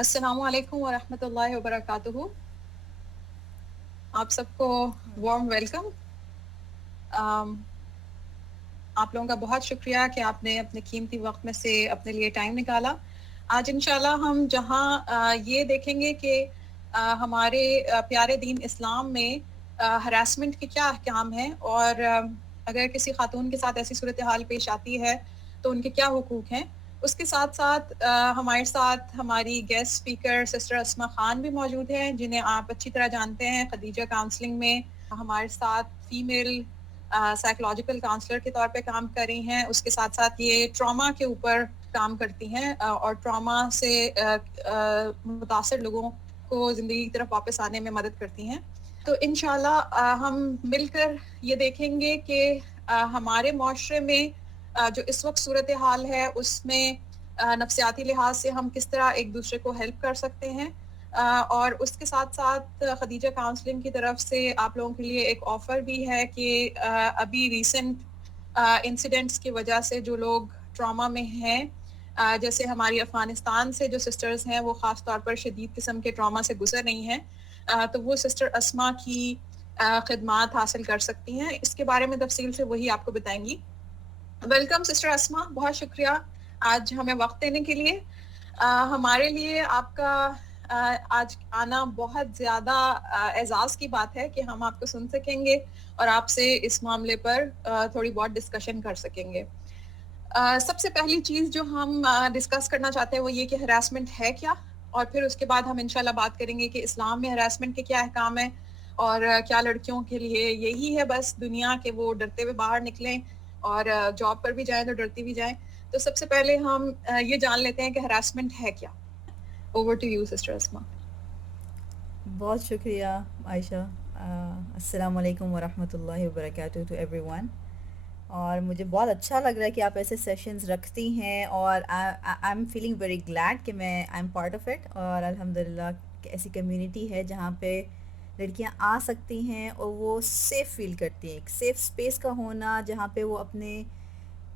السلام علیکم ورحمۃ اللہ وبرکاتہ. آپ سب کو وارم ویلکم. آپ لوگوں کا بہت شکریہ کہ آپ نے اپنے قیمتی وقت میں سے اپنے لیے ٹائم نکالا. آج انشاءاللہ ہم جہاں یہ دیکھیں گے کہ ہمارے پیارے دین اسلام میں ہراسمنٹ کے کیا احکام ہیں، اور اگر کسی خاتون کے ساتھ ایسی صورتحال پیش آتی ہے تو ان کے کیا حقوق ہیں. اس کے ساتھ ساتھ ہمارے ساتھ ہماری گیسٹ اسپیکر سسٹر اسما خان بھی موجود ہیں، جنہیں آپ اچھی طرح جانتے ہیں. خدیجہ کاؤنسلنگ میں ہمارے ساتھ فیمیل سائیکولوجیکل کاؤنسلر کے طور پہ کام کر رہی ہیں. اس کے ساتھ ساتھ یہ ٹراما کے اوپر کام کرتی ہیں اور ٹراما سے متاثر لوگوں کو زندگی کی طرف واپس آنے میں مدد کرتی ہیں. تو انشاءاللہ ہم مل کر یہ دیکھیں گے کہ ہمارے معاشرے میں جو اس وقت صورتحال ہے اس میں نفسیاتی لحاظ سے ہم کس طرح ایک دوسرے کو ہیلپ کر سکتے ہیں. اور اس کے ساتھ ساتھ خدیجہ کاؤنسلنگ کی طرف سے آپ لوگوں کے لیے ایک آفر بھی ہے کہ ابھی ریسنٹ انسیڈنٹس کی وجہ سے جو لوگ ٹراما میں ہیں، جیسے ہماری افغانستان سے جو سسٹرز ہیں وہ خاص طور پر شدید قسم کے ٹراما سے گزر رہی ہیں، تو وہ سسٹر اسما کی خدمات حاصل کر سکتی ہیں. اس کے بارے میں تفصیل سے وہی آپ کو بتائیں گی. ویلکم سسٹر اسما، بہت شکریہ آج ہمیں وقت دینے کے لیے. ہمارے لیے آپ کا آج آنا بہت زیادہ اعزاز کی بات ہے کہ ہم آپ کو سن سکیں گے اور آپ سے اس معاملے پر تھوڑی بہت ڈسکشن کر سکیں گے. سب سے پہلی چیز جو ہم ڈسکس کرنا چاہتے ہیں وہ یہ کہ ہراسمنٹ ہے کیا، اور پھر اس کے بعد ہم انشاءاللہ بات کریں گے کہ اسلام میں ہراسمنٹ کے کیا احکام ہیں، اور کیا لڑکیوں کے لیے یہی ہے بس دنیا کہ وہ ڈرتے ہوئے باہر نکلیں اور جاب پر بھی جائیں تو ڈرتی بھی جائیں. تو سب سے پہلے ہم یہ جان لیتے ہیں کہ ہراسمنٹ ہے کیا. اوور ٹو یو سسٹر اسما. بہت شکریہ عائشہ. السلام علیکم ورحمۃ اللہ وبرکاتہ ٹو ایوری ون. اور مجھے بہت اچھا لگ رہا ہے کہ آپ ایسے سیشنز رکھتی ہیں، اور I am feeling very glad کہ میں I am part of it. اور الحمد للہ ایسی کمیونٹی ہے جہاں پہ لڑکیاں آ سکتی ہیں اور وہ سیف فیل کرتی ہیں. ایک سیف اسپیس کا ہونا جہاں پہ وہ اپنے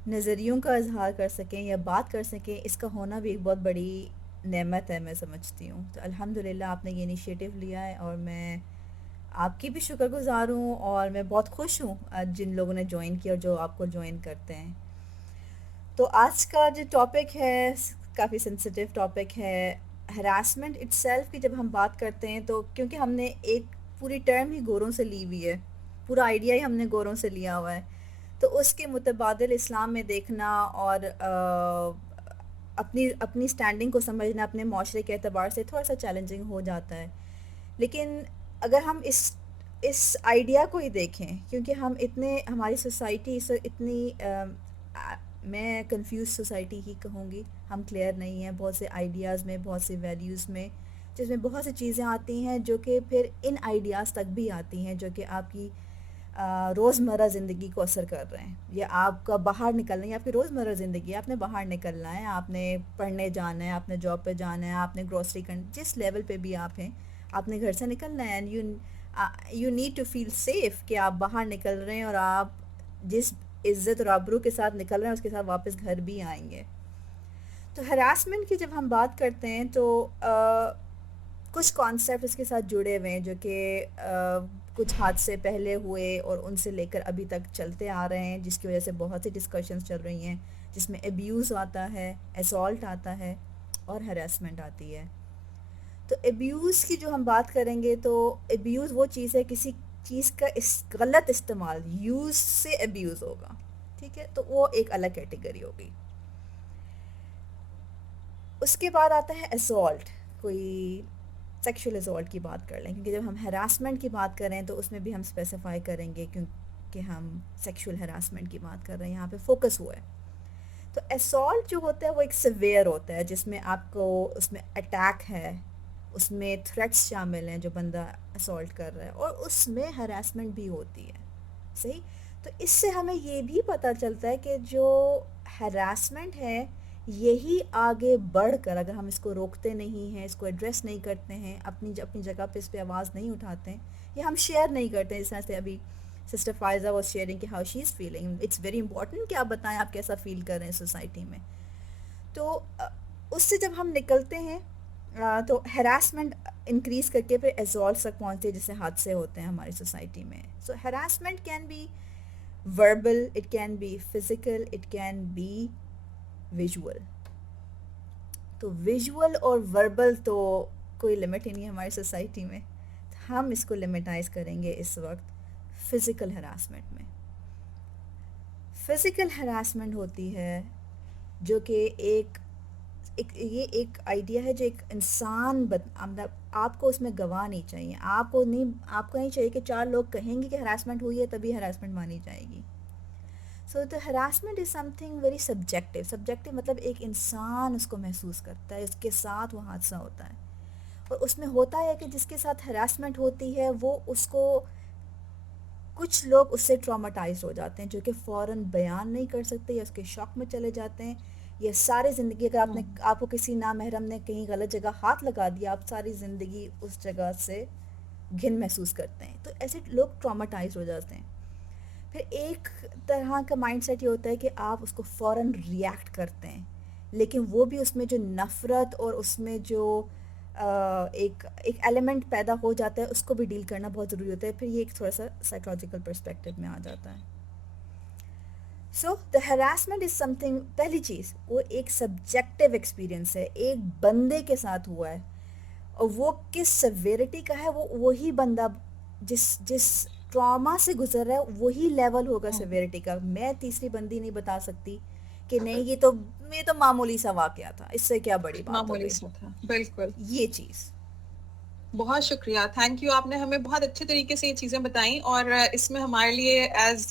نظریوں کا اظہار کر سکیں یا بات کر سکیں، اس کا ہونا بھی ایک بہت بڑی نعمت ہے میں سمجھتی ہوں. تو الحمدللہ آپ نے یہ انیشیٹو لیا ہے اور میں آپ کی بھی شکر گزار ہوں، اور میں بہت خوش ہوں جن لوگوں نے جوائن کیا اور جو آپ کو جوائن کرتے ہیں. تو آج کا جو ٹاپک ہے کافی سینسیٹیو ٹاپک ہے، ہراسمنٹ اٹ سیلف کی. جب ہم بات کرتے ہیں تو کیونکہ ہم نے ایک پوری ٹرم ہی گوروں سے لی ہوئی ہے، پورا آئیڈیا ہی ہم نے گوروں سے لیا ہوا ہے، تو اس کے متبادل اسلام میں دیکھنا اور اپنی اپنی اسٹینڈنگ کو سمجھنا اپنے معاشرے کے اعتبار سے تھوڑا سا چیلنجنگ ہو جاتا ہے. لیکن اگر ہم اس آئیڈیا کو ہی دیکھیں، کیونکہ ہم اتنے ہماری سوسائٹی اس اتنی میں کنفیوز سوسائٹی ہی کہوں گی، ہم کلیئر نہیں ہیں بہت سے آئیڈیاز میں، بہت سے ویلیوز میں، جس میں بہت سی چیزیں آتی ہیں جو کہ پھر ان آئیڈیاز تک بھی آتی ہیں جو کہ آپ کی روزمرہ زندگی کو اثر کر رہے ہیں، یا آپ کا باہر نکلنا ہے. آپ کی روزمرہ زندگی ہے، آپ نے باہر نکلنا ہے، آپ نے پڑھنے جانا ہے، آپ نے جاب پہ جانا ہے، آپ نے گروسری جس لیول پہ بھی آپ ہیں آپ نے گھر سے نکلنا ہے. And you need to feel safe کہ آپ باہر نکل رہے ہیں اور آپ جس عزت اور آبرو کے ساتھ نکل رہے ہیں اس کے ساتھ واپس گھر بھی آئیں گے. تو ہراسمنٹ کی جب ہم بات کرتے ہیں تو کچھ کانسیپٹ اس کے ساتھ جڑے ہوئے ہیں جو کہ کچھ حادثے پہلے ہوئے اور ان سے لے کر ابھی تک چلتے آ رہے ہیں، جس کی وجہ سے بہت سی ڈسکشنز چل رہی ہیں، جس میں ایبیوز آتا ہے، اسالٹ آتا ہے اور ہراسمنٹ آتی ہے. تو ایبیوز کی جو ہم بات کریں گے تو ایبیوز وہ چیز ہے کسی چیز کا غلط استعمال، یوز سے ایبیوز ہوگا، ٹھیک ہے، تو وہ ایک الگ کیٹیگری ہوگی. اس کے بعد آتا ہے اسالٹ. کوئی سیکشول اسالٹ کی بات کر لیں، کیونکہ جب ہم ہراسمنٹ کی بات کریں تو اس میں بھی ہم اسپیسیفائی کریں گے کیونکہ ہم سیکشول ہراسمنٹ کی بات کر رہے ہیں، یہاں پہ فوکس ہوا ہے. تو اسالٹ جو ہوتا ہے وہ ایک سیویئر ہوتا ہے، جس میں آپ کو اس میں اٹیک ہے، اس میں تھریٹس شامل ہیں جو بندہ اسالٹ کر رہا ہے، اور اس میں ہراسمنٹ بھی ہوتی ہے. صحیح. تو اس سے ہمیں یہ بھی پتہ چلتا ہے کہ جو ہراسمنٹ ہے یہی آگے بڑھ کر اگر ہم اس کو روکتے نہیں ہیں، اس کو ایڈریس نہیں کرتے ہیں، اپنی جگہ پہ اس پہ آواز نہیں اٹھاتے ہیں، یا ہم شیئر نہیں کرتے ہیں، جس طرح سے ابھی سسٹر فائزہ واز شیئرنگ کہ how she is feeling. It's very important کہ آپ بتائیں آپ کیسا فیل کر رہے ہیں سوسائٹی میں. تو اس سے جب ہم نکلتے ہیں تو ہراسمنٹ انکریز کر کے پھر ایزالٹ تک پہنچتے ہیں جس سے حادثے ہوتے ہیں ہماری سوسائٹی میں. So harassment can be verbal, it can be physical, it can be visual. تو ویژول اور وربل تو کوئی لمٹ ہی نہیں ہے ہماری سوسائٹی میں. ہم اس کو لمٹائز کریں گے اس وقت فزیکل ہراسمنٹ میں. فزیکل ہراسمنٹ ہوتی ہے جو کہ یہ ایک آئیڈیا ہے جو ایک انسان مطلب آپ کو اس میں گواہ نہیں چاہیے. آپ کو نہیں چاہیے کہ 4 لوگ کہیں گے کہ ہراسمنٹ ہوئی ہے تبھی ہراسمنٹ مانی جائے گی. So the harassment is something very subjective مطلب ایک انسان اس کو محسوس کرتا ہے, اس کے ساتھ وہ حادثہ ہوتا ہے. اور اس میں ہوتا ہے کہ جس کے ساتھ ہراسمنٹ ہوتی ہے وہ اس کو کچھ لوگ اس سے ٹراماٹائز ہو جاتے ہیں جو کہ فوراً بیان نہیں کر سکتے یا اس کے شوق میں چلے جاتے ہیں. یا ساری زندگی اگر آپ کو کسی نامحرم نے کہیں غلط جگہ ہاتھ لگا دیا آپ ساری زندگی اس جگہ سے گھن محسوس کرتے ہیں. تو ایسے لوگ ٹراماٹائز ہو جاتے ہیں. پھر ایک طرح کا مائنڈ سیٹ یہ ہوتا ہے کہ آپ اس کو فوراً ریئیکٹ کرتے ہیں, لیکن وہ بھی اس میں جو نفرت اور اس میں جو ایک ایلیمنٹ پیدا ہو جاتا ہے اس کو بھی ڈیل کرنا بہت ضروری ہوتا ہے. پھر یہ ایک تھوڑا سا سائیکولوجیکل پرسپیکٹو میں آ جاتا ہے. سو the harassment is some thing, پہلی چیز وہ ایک سبجیکٹیو ایکسپیرئنس ہے, ایک بندے کے ساتھ ہوا ہے اور وہ کس سیویرٹی کا ہے وہ وہی بندہ جس ٹراما سے گزر رہا ہے وہی لیول ہوگا سیویرٹی کا. میں تیسری بندی نہیں بتا سکتی کہ نہیں یہ تو معمولی سا واقعہ تھا, اس سے کیا بڑی بات ہو معمولی گئی. سا تھا. بالکل, یہ چیز. بہت شکریہ, تھینک یو. آپ نے ہمیں بہت اچھے طریقے سے یہ چیزیں بتائیں اور اس میں ہمارے لیے ایز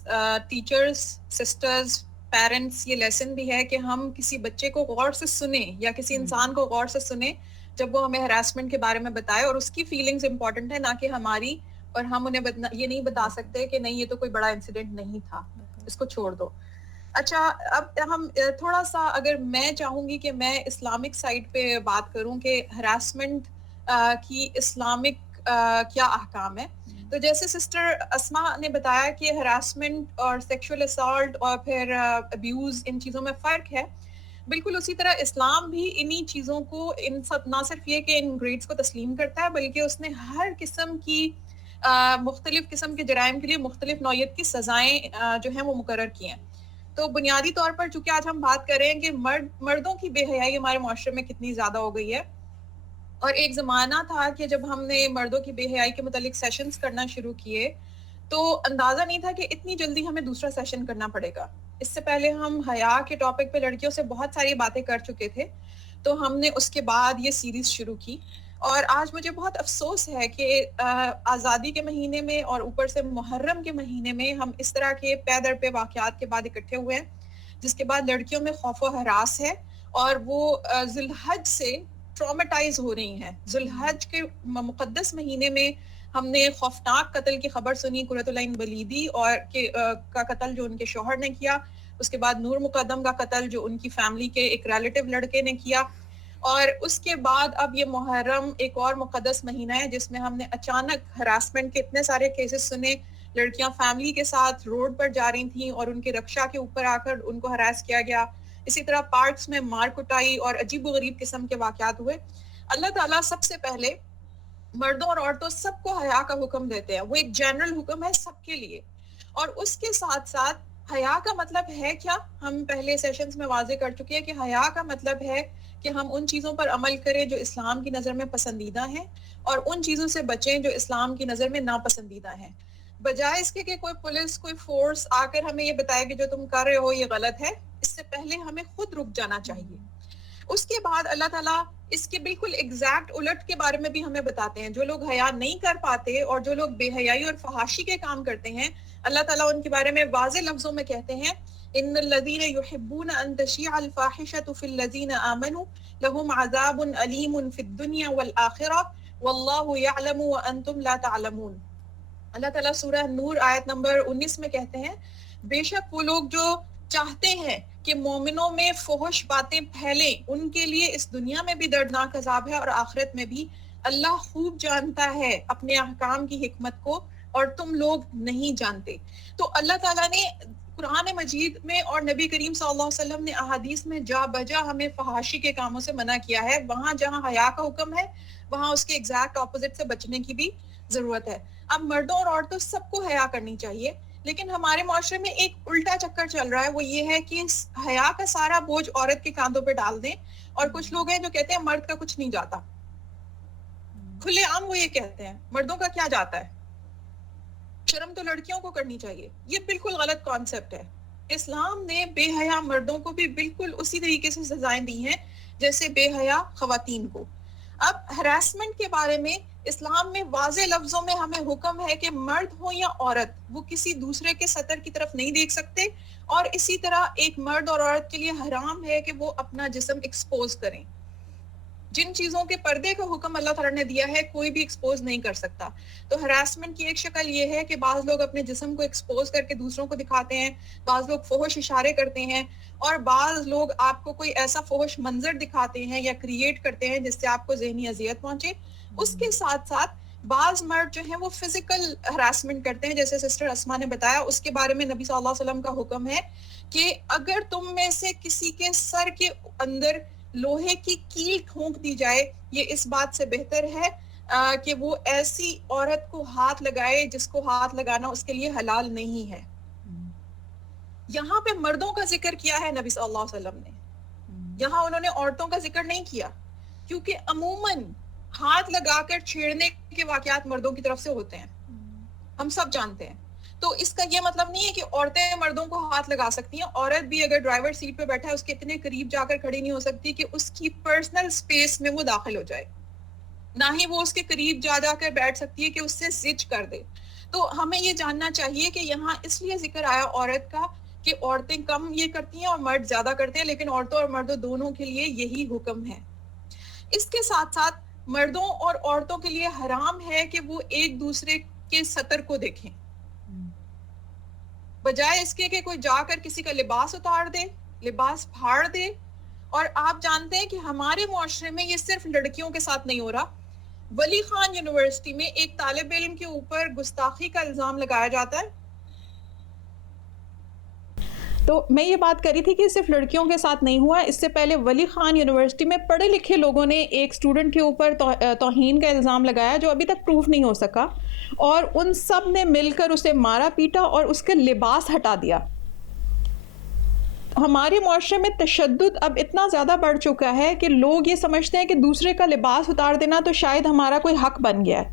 ٹیچرز, سسٹرز, پیرنٹس یہ لیسن بھی ہے کہ ہم کسی بچے کو غور سے سنیں یا کسی انسان کو غور سے سنیں جب وہ ہمیں ہراسمنٹ کے بارے میں بتائے, اور اس کی فیلنگز امپورٹنٹ ہے نہ کہ ہماری. اور ہم انہیں یہ نہیں بتا سکتے کہ نہیں یہ تو کوئی بڑا انسیڈنٹ نہیں تھا, اس کو چھوڑ دو. اچھا, اب ہم تھوڑا سا, اگر میں چاہوں گی کہ میں اسلامک سائڈ پہ بات کروں کہ ہراسمنٹ کی اسلامک کیا احکام ہے, تو جیسے سسٹر اسما نے بتایا کہ ہراسمنٹ اور سیکشول اسالٹ اور پھر ابیوز ان چیزوں میں فرق ہے. بالکل اسی طرح اسلام بھی انہی چیزوں کو نہ صرف یہ کہ ان گریڈز کو تسلیم کرتا ہے بلکہ اس نے ہر قسم کی مختلف قسم کے جرائم کے لیے مختلف نوعیت کی سزائیں جو ہیں وہ مقرر کی ہیں. تو بنیادی طور پر چونکہ آج ہم بات کر رہے ہیں کہ مردوں کی بے حیائی ہمارے معاشرے میں کتنی زیادہ ہو گئی ہے, اور ایک زمانہ تھا کہ جب ہم نے مردوں کی بے حیائی کے متعلق سیشنز کرنا شروع کیے تو اندازہ نہیں تھا کہ اتنی جلدی ہمیں دوسرا سیشن کرنا پڑے گا. اس سے پہلے ہم حیا کے ٹاپک پہ لڑکیوں سے بہت ساری باتیں کر چکے تھے, تو ہم نے اس کے بعد یہ سیریز شروع کی. اور آج مجھے بہت افسوس ہے کہ آزادی کے مہینے میں اور اوپر سے محرم کے مہینے میں ہم اس طرح کے پے در پہ واقعات کے بعد اکٹھے ہوئے ہیں, جس کے بعد لڑکیوں میں خوف و ہراس ہے اور وہ ذی الحج سے ٹراماٹائز ہو رہی ہیں. ذی الحج کے مقدس مہینے میں ہم نے خوفناک قتل کی خبر سنی, قرۃ العین ولیدی اور کا قتل جو ان کے شوہر نے کیا, اس کے بعد نور مقدم کا قتل جو ان کی فیملی کے ایک ریلیٹو لڑکے نے کیا, اور اس کے بعد اب یہ محرم ایک اور مقدس مہینہ ہے جس میں ہم نے اچانک ہراسمنٹ کے اتنے سارے کیسز سنے. لڑکیاں فیملی کے ساتھ روڈ پر جا رہی تھیں اور ان کے رکشا کے اوپر آ کر ان کو ہراس کیا گیا. اسی طرح پارکس میں مار کٹائی اور عجیب و غریب قسم کے واقعات ہوئے. اللہ تعالیٰ سب سے پہلے مردوں اور عورتوں سب کو حیا کا حکم دیتے ہیں, وہ ایک جنرل حکم ہے سب کے لیے. اور اس کے ساتھ ساتھ حیا کا مطلب ہے کیا, ہم پہلے سیشنز میں واضح کر چکے ہیں کہ حیا کا مطلب ہے کہ ہم ان چیزوں پر عمل کریں جو اسلام کی نظر میں پسندیدہ ہیں اور ان چیزوں سے بچیں جو اسلام کی نظر میں ناپسندیدہ ہیں, بجائے اس کے کہ کوئی پولیس کوئی فورس آ کر ہمیں یہ بتائے کہ جو تم کر رہے ہو یہ غلط ہے. اس سے پہلے ہمیں خود رک جانا چاہیے. اس کے بعد اللہ تعالیٰ اس کے بالکل ایگزیکٹ الٹ کے بارے میں بھی ہمیں بتاتے ہیں. جو لوگ حیا نہیں کر پاتے اور جو لوگ بے حیائی اور فحاشی کے کام کرتے ہیں, اللہ تعالیٰ ان کے بارے میں واضح لفظوں میں کہتے ہیں ان الذین یحبون ان تشیع الفاحشۃ فی الذین آمنوا لهم عذاب علیم فی الدنیا والآخرہ واللہ یعلم وانتم لا تعلمون. اللہ تعالیٰ سورہ نور آیت نمبر 19 میں کہتے ہیں بے شک وہ لوگ جو چاہتے ہیں کہ مومنوں میں فحش باتیں پھیلیں ان کے لیے اس دنیا میں بھی دردناک عذاب ہے اور آخرت میں بھی. اللہ خوب جانتا ہے اپنے احکام کی حکمت کو اور تم لوگ نہیں جانتے. تو اللہ تعالیٰ نے قرآن مجید میں اور نبی کریم صلی اللہ علیہ وسلم نے احادیث میں جا بجا ہمیں فحاشی کے کاموں سے منع کیا ہے. وہاں جہاں حیا کا حکم ہے وہاں اس کے ایگزیکٹ اپوزٹ سے بچنے کی بھی ضرورت ہے. اب مردوں اور عورتوں سب کو حیا کرنی چاہیے، لیکن ہمارے معاشرے میں ایک الٹا چکر چل رہا ہے، وہ یہ ہے کہ حیا کا سارا بوجھ عورت کے کاندھوں پہ ڈال دیں، اور کچھ لوگ ہیں جو کہتے ہیں مرد کا کچھ نہیں جاتا. کھلے عام وہ یہ کہتے ہیں مردوں کا کیا جاتا ہے، شرم تو لڑکیوں کو کرنی چاہیے. یہ بالکل غلط کانسیپٹ ہے. اسلام نے بے حیا مردوں کو بھی بالکل اسی طریقے سے سزائیں دی ہیں جیسے بے حیا خواتین کو. اب ہراسمنٹ کے بارے میں اسلام میں واضح لفظوں میں ہمیں حکم ہے کہ مرد ہو یا عورت وہ کسی دوسرے کے سطر کی طرف نہیں دیکھ سکتے، اور اسی طرح ایک مرد اور عورت کے لیے حرام ہے کہ وہ اپنا جسم ایکسپوز کریں. جن چیزوں کے پردے کا حکم اللہ تعالیٰ نے دیا ہے کوئی بھی ایکسپوز نہیں کر سکتا. تو ہراسمنٹ کی ایک شکل یہ ہے کہ بعض لوگ اپنے جسم کو ایکسپوز کر کے دوسروں کو دکھاتے ہیں، بعض لوگ فحش اشارے کرتے ہیں، اور بعض لوگ آپ کو کوئی ایسا فحش منظر دکھاتے ہیں یا کریٹ کرتے ہیں جس سے آپ کو ذہنی اذیت پہنچے. اس کے ساتھ ساتھ بعض مرد جو ہیں وہ فزیکل ہراسمنٹ کرتے ہیں، جیسے سسٹر اسما نے بتایا. اس کے بارے میں نبی صلی اللہ علیہ وسلم کا حکم ہے کہ اگر تم میں سے کسی کے سر کے اندر لوہے کی کیل کھونک دی جائے، یہ اس بات سے بہتر ہے کہ وہ ایسی عورت کو ہاتھ لگائے جس کو ہاتھ لگانا اس کے لیے حلال نہیں ہے. یہاں پہ مردوں کا ذکر کیا ہے نبی صلی اللہ علیہ وسلم نے، یہاں انہوں نے عورتوں کا ذکر نہیں کیا، کیونکہ عموماً ہاتھ لگا کر چھیڑنے کے واقعات مردوں کی طرف سے ہوتے ہیں، ہم سب جانتے ہیں. تو اس کا یہ مطلب نہیں ہے کہ عورتیں مردوں کو ہاتھ لگا سکتی ہیں. عورت بھی اگر ڈرائیور سیٹ پہ بیٹھا ہے اس کے اتنے قریب جا کر کھڑی نہیں ہو سکتی کہ اس کی پرسنل سپیس میں وہ داخل ہو جائے، نہ ہی وہ اس کے قریب جا کر بیٹھ سکتی ہے کہ اس سے زج کر دے. تو ہمیں یہ جاننا چاہیے کہ یہاں اس لیے ذکر آیا عورت کا کہ عورتیں کم یہ کرتی ہیں اور مرد زیادہ کرتے ہیں، لیکن عورتوں اور مردوں دونوں کے لیے یہی حکم ہے. اس کے ساتھ ساتھ مردوں اور عورتوں کے لیے حرام ہے کہ وہ ایک دوسرے کے سطر کو دیکھیں، بجائے اس کے کہ کوئی جا کر کسی کا لباس اتار دے، لباس پھاڑ دے. اور آپ جانتے ہیں کہ ہمارے معاشرے میں یہ صرف لڑکیوں کے ساتھ نہیں ہو رہا. ولی خان یونیورسٹی میں ایک طالب علم کے اوپر گستاخی کا الزام لگایا جاتا ہے. تو میں یہ بات کری تھی کہ صرف لڑکیوں کے ساتھ نہیں ہوا، اس سے پہلے ولی خان یونیورسٹی میں پڑھے لکھے لوگوں نے ایک اسٹوڈنٹ کے اوپر توہین کا الزام لگایا جو ابھی تک پروف نہیں ہو سکا، اور ان سب نے مل کر اسے مارا پیٹا اور اس کے لباس ہٹا دیا. ہمارے معاشرے میں تشدد اب اتنا زیادہ بڑھ چکا ہے کہ لوگ یہ سمجھتے ہیں کہ دوسرے کا لباس اتار دینا تو شاید ہمارا کوئی حق بن گیا ہے.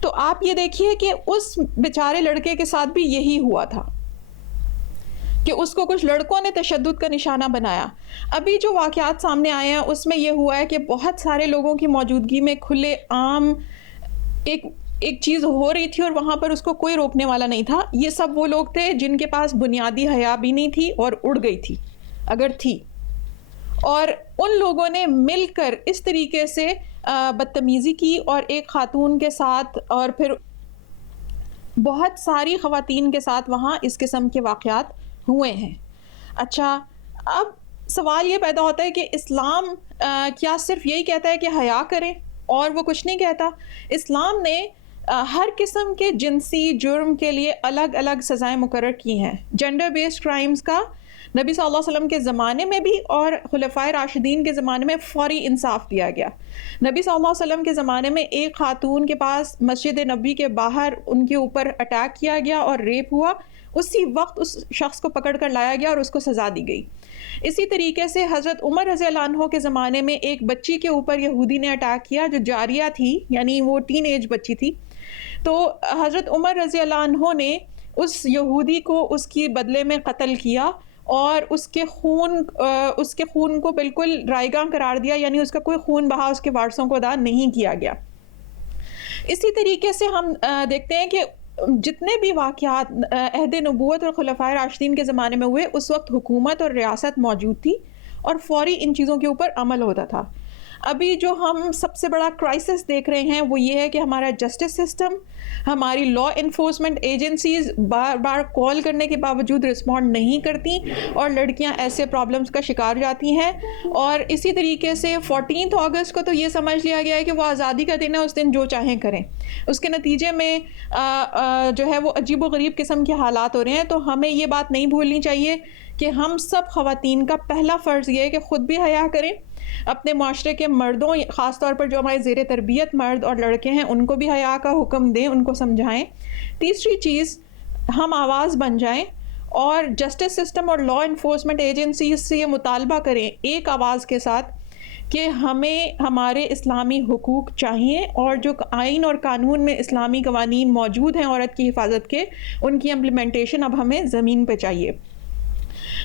تو آپ یہ دیکھیے کہ اس بیچارے لڑکے کے ساتھ بھی یہی ہوا تھا کہ اس کو کچھ لڑکوں نے تشدد کا نشانہ بنایا. ابھی جو واقعات سامنے آئے ہیں اس میں یہ ہوا ہے کہ بہت سارے لوگوں کی موجودگی میں کھلے عام ایک چیز ہو رہی تھی اور وہاں پر اس کو کوئی روکنے والا نہیں تھا. یہ سب وہ لوگ تھے جن کے پاس بنیادی حیا بھی نہیں تھی اور اڑ گئی تھی اگر تھی، اور ان لوگوں نے مل کر اس طریقے سے بدتمیزی کی اور ایک خاتون کے ساتھ اور پھر بہت ساری خواتین کے ساتھ وہاں اس قسم کے واقعات ہوئے ہیں. اچھا، اب سوال یہ پیدا ہوتا ہے کہ اسلام کیا صرف یہی کہتا ہے کہ حیا کریں اور وہ کچھ نہیں کہتا؟ اسلام نے ہر قسم کے جنسی جرم کے لیے الگ الگ سزائیں مقرر کی ہیں. جینڈر بیسڈ کرائمز کا نبی صلی اللہ علیہ وسلم کے زمانے میں بھی اور خلفائے راشدین کے زمانے میں فوری انصاف دیا گیا. نبی صلی اللہ علیہ وسلم کے زمانے میں ایک خاتون کے پاس مسجد نبی کے باہر ان کے اوپر اٹیک کیا گیا اور ریپ ہوا، اسی وقت اس شخص کو پکڑ کر لایا گیا اور اس کو سزا دی گئی. اسی طریقے سے حضرت عمر رضی اللہ عنہ کے زمانے میں ایک بچی کے اوپر یہودی نے اٹیک کیا جو جاریہ تھی، یعنی وہ ٹین ایج بچی تھی. تو حضرت عمر رضی اللہ عنہ نے اس یہودی کو اس کی بدلے میں قتل کیا اور اس کے خون کو بالکل رائیگاں قرار دیا، یعنی اس کا کوئی خون بہا اس کے وارثوں کو ادا نہیں کیا گیا. اسی طریقے سے ہم دیکھتے ہیں کہ جتنے بھی واقعات عہد نبوت اور خلفائے راشدین کے زمانے میں ہوئے اس وقت حکومت اور ریاست موجود تھی اور فوری ان چیزوں کے اوپر عمل ہوتا تھا. ابھی جو ہم سب سے بڑا کرائسس دیکھ رہے ہیں وہ یہ ہے کہ ہمارا جسٹس سسٹم, ہماری لا انفورسمنٹ ایجنسیز بار بار کال کرنے کے باوجود رسپونڈ نہیں کرتی اور لڑکیاں ایسے پرابلمس کا شکار جاتی ہیں. اور اسی طریقے سے 14 اگست کو تو یہ سمجھ لیا گیا ہے کہ وہ آزادی کا دن ہے, اس دن جو چاہیں کریں. اس کے نتیجے میں جو ہے وہ عجیب و غریب قسم کے حالات ہو رہے ہیں. تو ہمیں یہ بات نہیں بھولنی چاہیے کہ ہم سب خواتین کا پہلا فرض یہ ہے کہ خود بھی حیا کریں, اپنے معاشرے کے مردوں, خاص طور پر جو ہمارے زیر تربیت مرد اور لڑکے ہیں, ان کو بھی حیا کا حکم دیں, ان کو سمجھائیں. تیسری چیز, ہم آواز بن جائیں اور جسٹس سسٹم اور لا انفورسمنٹ ایجنسیز سے یہ مطالبہ کریں ایک آواز کے ساتھ کہ ہمیں ہمارے اسلامی حقوق چاہیے, اور جو آئین اور قانون میں اسلامی قوانین موجود ہیں عورت کی حفاظت کے, ان کی امپلیمنٹیشن اب ہمیں زمین پہ چاہیے.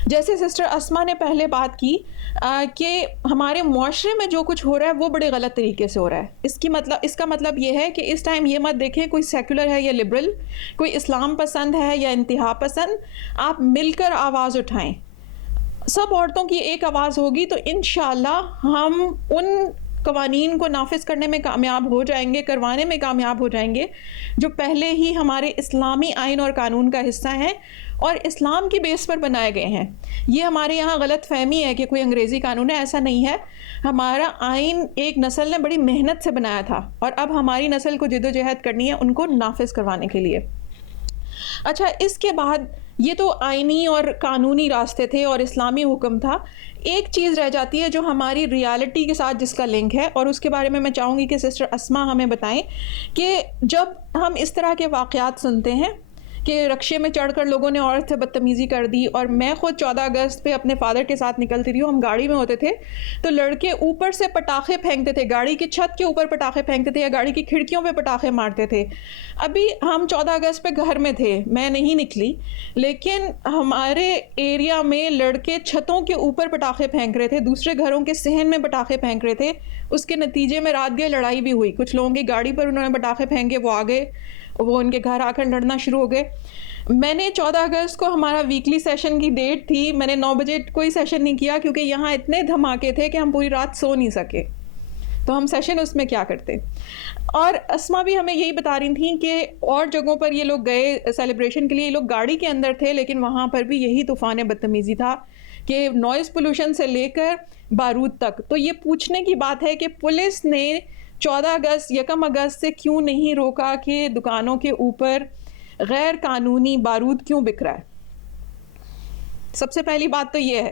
جیسے سسٹر اسما نے پہلے بات کی کہ ہمارے معاشرے میں جو کچھ ہو رہا ہے وہ بڑے غلط طریقے سے ہو رہا ہے. اس کا مطلب یہ ہے کہ اس ٹائم یہ مت دیکھیں کوئی سیکولر ہے یا لبرل, کوئی اسلام پسند ہے یا انتہا پسند, آپ مل کر آواز اٹھائیں. سب عورتوں کی ایک آواز ہوگی تو انشاءاللہ ہم ان قوانین کو نافذ کرنے میں کامیاب ہو جائیں گے, کروانے میں کامیاب ہو جائیں گے جو پہلے ہی ہمارے اسلامی آئین اور قانون کا حصہ ہیں اور اسلام کی بیس پر بنائے گئے ہیں. یہ ہمارے یہاں غلط فہمی ہے کہ کوئی انگریزی قانون ہے, ایسا نہیں ہے. ہمارا آئین ایک نسل نے بڑی محنت سے بنایا تھا اور اب ہماری نسل کو جدوجہد کرنی ہے ان کو نافذ کروانے کے لیے. اچھا, اس کے بعد یہ تو آئینی اور قانونی راستے تھے اور اسلامی حکم تھا. ایک چیز رہ جاتی ہے جو ہماری ریالٹی کے ساتھ جس کا لنک ہے, اور اس کے بارے میں چاہوں گی کہ سسٹر اسما ہمیں بتائیں کہ جب ہم اس طرح کے واقعات سنتے ہیں کہ رکشے میں چڑھ کر لوگوں نے عورت سے بدتمیزی کر دی, اور میں خود 14 اگست پہ اپنے فادر کے ساتھ نکلتی رہی ہوں, ہم گاڑی میں ہوتے تھے تو لڑکے اوپر سے پٹاخے پھینکتے تھے, گاڑی کی چھت کے اوپر پٹاخے پھینکتے تھے یا گاڑی کی کھڑکیوں پہ پٹاخے مارتے تھے. ابھی ہم 14 اگست پہ گھر میں تھے, میں نہیں نکلی, لیکن ہمارے ایریا میں لڑکے چھتوں کے اوپر پٹاخے پھینک رہے تھے, دوسرے گھروں کے صحن میں پٹاخے پھینک رہے تھے. اس کے نتیجے میں رات گئے لڑائی بھی ہوئی, کچھ لوگوں کی گاڑی پر انہوں نے پٹاخے پھینکے, وہ آگے وہ ان کے گھر آ کر لڑنا شروع ہو گئے. میں نے 14 اگست کو ہمارا ویکلی سیشن کی ڈیٹ تھی, میں نے 9 بجے کوئی سیشن نہیں کیا کیونکہ یہاں اتنے دھماکے تھے کہ ہم پوری رات سو نہیں سکے, تو ہم سیشن اس میں کیا کرتے. اور اسما بھی ہمیں یہی بتا رہی تھیں کہ اور جگہوں پر یہ لوگ گئے سیلیبریشن کے لیے, یہ لوگ گاڑی کے اندر تھے لیکن وہاں پر بھی یہی طوفان بدتمیزی تھا کہ نوائز پولوشن سے لے کر بارود تک. تو یہ پوچھنے کی بات ہے کہ پولیس نے 14 اگست 1 اگست سے کیوں نہیں روکا کہ دکانوں کے اوپر غیر قانونی بارود کیوں بک رہا ہے. سب سے پہلی بات تو یہ ہے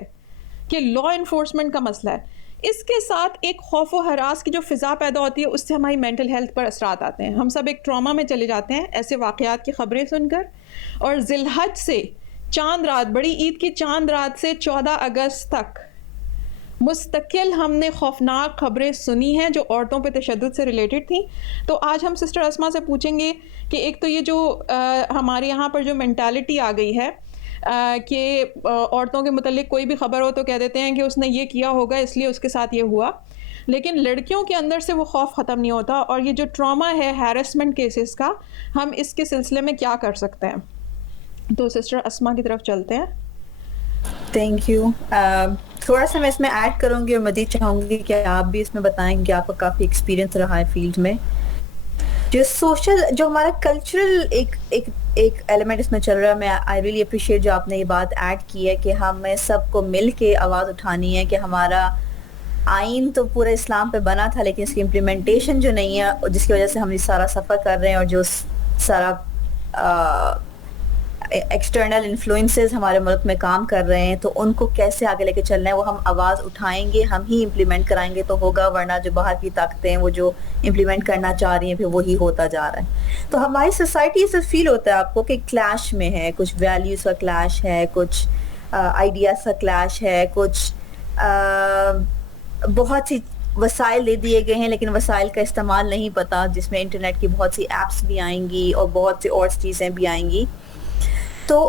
کہ لا انفورسمنٹ کا مسئلہ ہے. اس کے ساتھ ایک خوف و ہراس کی جو فضا پیدا ہوتی ہے اس سے ہماری مینٹل ہیلتھ پر اثرات آتے ہیں. ہم سب ایک ٹراما میں چلے جاتے ہیں ایسے واقعات کی خبریں سن کر. اور ذی الحج سے چاند رات, بڑی عید کی چاند رات سے 14 اگست تک مستقل ہم نے خوفناک خبریں سنی ہیں جو عورتوں پہ تشدد سے ریلیٹڈ تھیں. تو آج ہم سسٹر اسما سے پوچھیں گے کہ ایک تو یہ جو ہمارے یہاں پر جو مینٹالٹی آ گئی ہے کہ عورتوں کے متعلق کوئی بھی خبر ہو تو کہہ دیتے ہیں کہ اس نے یہ کیا ہوگا اس لیے اس کے ساتھ یہ ہوا, لیکن لڑکیوں کے اندر سے وہ خوف ختم نہیں ہوتا. اور یہ جو ٹراما ہے ہیرسمنٹ کیسز کا, ہم اس کے سلسلے میں کیا کر سکتے ہیں. تو سسٹر اسما کی طرف چلتے ہیں. Thank you. تھوڑا سا میں اس میں ایڈ کروں گی اور مزید چاہوں گی کہ آپ بھی اس میں بتائیں کہ آپ کا کافی ایکسپیرینس رہا ہے فیلڈ میں. جو سوشل, جو ہمارا کلچرل ایک ایلیمنٹ اس میں چل رہا ہے, میں آئی ریئلی اپریشیٹ جو آپ نے یہ بات ایڈ کی ہے کہ ہمیں سب کو مل کے آواز اٹھانی ہے کہ ہمارا آئین تو پورے اسلام پہ بنا تھا لیکن اس کی امپلیمنٹیشن جو نہیں ہے, جس کی وجہ سے ہم یہ سارا سفر کر رہے ہیں, اور جو سارا ایکسٹرنل انفلوئنسز ہمارے ملک میں کام کر رہے ہیں, تو ان کو کیسے آگے لے کے چلنا ہے وہ ہم آواز اٹھائیں گے, ہم ہی امپلیمنٹ کرائیں گے تو ہوگا, ورنہ جو باہر کی طاقتیں ہیں وہ جو امپلیمنٹ کرنا چاہ رہی ہیں پھر وہی ہوتا جا رہا ہے. تو ہماری سوسائٹی سے فیل ہوتا ہے آپ کو کہ کلیش میں ہے, کچھ ویلیوز کا کلیش ہے, کچھ آئیڈیاز کا کلیش ہے, کچھ بہت سی وسائل دے دیے گئے ہیں لیکن وسائل کا استعمال نہیں پتہ, جس میں انٹرنیٹ کی بہت سی ایپس بھی آئیں گی اور بہت سی اور چیزیں بھی آئیں گی. تو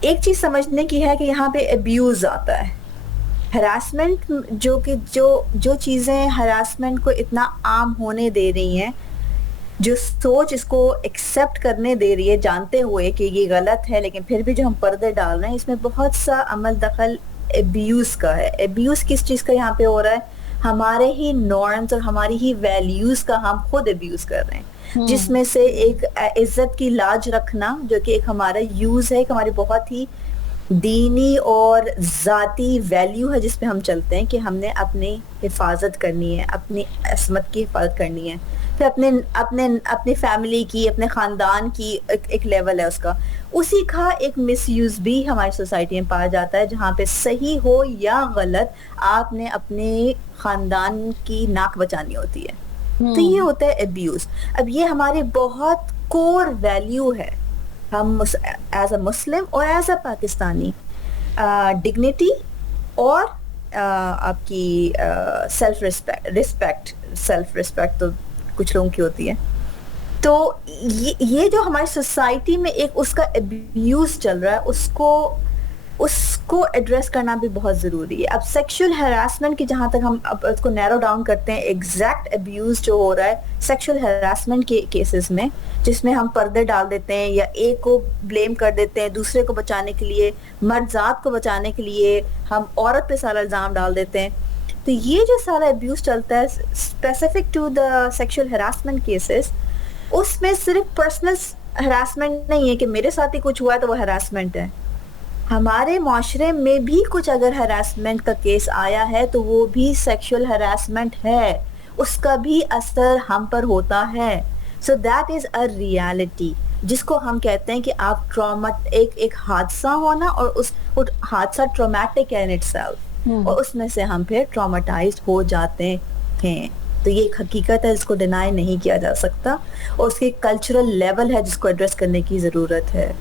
ایک چیز سمجھنے کی ہے کہ یہاں پہ ابیوز آتا ہے, ہراسمنٹ, جو چیزیں ہراسمنٹ کو اتنا عام ہونے دے رہی ہیں, جو سوچ اس کو ایکسیپٹ کرنے دے رہی ہے جانتے ہوئے کہ یہ غلط ہے, لیکن پھر بھی جو ہم پردے ڈال رہے ہیں اس میں بہت سا عمل دخل ابیوز کا ہے. ابیوز کس چیز کا یہاں پہ ہو رہا ہے؟ ہمارے ہی نارمس اور ہماری ہی ویلیوز کا ہم خود ابیوز کر رہے ہیں، جس میں سے ایک عزت کی لاج رکھنا جو کہ ایک ہمارا یوز ہے، ایک ہماری بہت ہی دینی اور ذاتی ویلیو ہے جس پہ ہم چلتے ہیں کہ ہم نے اپنی حفاظت کرنی ہے، اپنی عصمت کی حفاظت کرنی ہے، پھر اپنے فیملی کی، اپنے خاندان کی ایک لیول ہے اس کا. اسی کا ایک مس یوز بھی ہماری سوسائٹی میں پایا جاتا ہے، جہاں پہ صحیح ہو یا غلط آپ نے اپنے خاندان کی ناک بچانی ہوتی ہے. تو یہ ہوتا ہے ابیوز. اب یہ ہماری بہت کور ویلیو ہے، ہم ایز اے مسلم اور ایز اے پاکستانی، ڈگنیٹی اور آپ کی سیلف رسپیکٹ تو کچھ لوگوں کی ہوتی ہے. تو یہ جو ہماری سوسائٹی میں ایک اس کا ابیوز چل رہا ہے، اس کو ایڈریس کرنا بھی بہت ضروری ہے. اب سیکشول ہراسمنٹ کی جہاں تک ہم اب اس کو نیرو ڈاؤن کرتے ہیں، ایگزیکٹ ابیوز جو ہو رہا ہے سیکشول ہراسمنٹ کے کیسز میں، جس میں ہم پردے ڈال دیتے ہیں یا ایک کو بلیم کر دیتے ہیں دوسرے کو بچانے کے لیے، مرد ذات کو بچانے کے لیے ہم عورت پہ سارا الزام ڈال دیتے ہیں. تو یہ جو سارا ابیوز چلتا ہے specific to the sexual harassment cases, اس میں صرف پرسنل ہراسمنٹ نہیں ہے کہ میرے ساتھ ہی کچھ ہوا ہے تو وہ ہراسمنٹ ہے. ہمارے معاشرے میں بھی کچھ اگر ہراسمنٹ کا کیس آیا ہے تو وہ بھی سیکشول ہراسمنٹ ہے، اس کا بھی اثر ہم پر ہوتا ہے. So that is a reality جس کو ہم کہتے ہیں کہ آپ ٹراما، ایک حادثہ ہونا، اور اس حادثہ ٹرامیٹک ہے ان اٹ سیلف، اور اس میں سے ہم پھر ٹراماٹائزڈ ہو جاتے ہیں. تو یہ ایک حقیقت ہے جس کو ڈینائی نہیں کیا جا سکتا، اور اس کی کلچرل لیول ہے جس کو ایڈریس کرنے کی ضرورت ہے.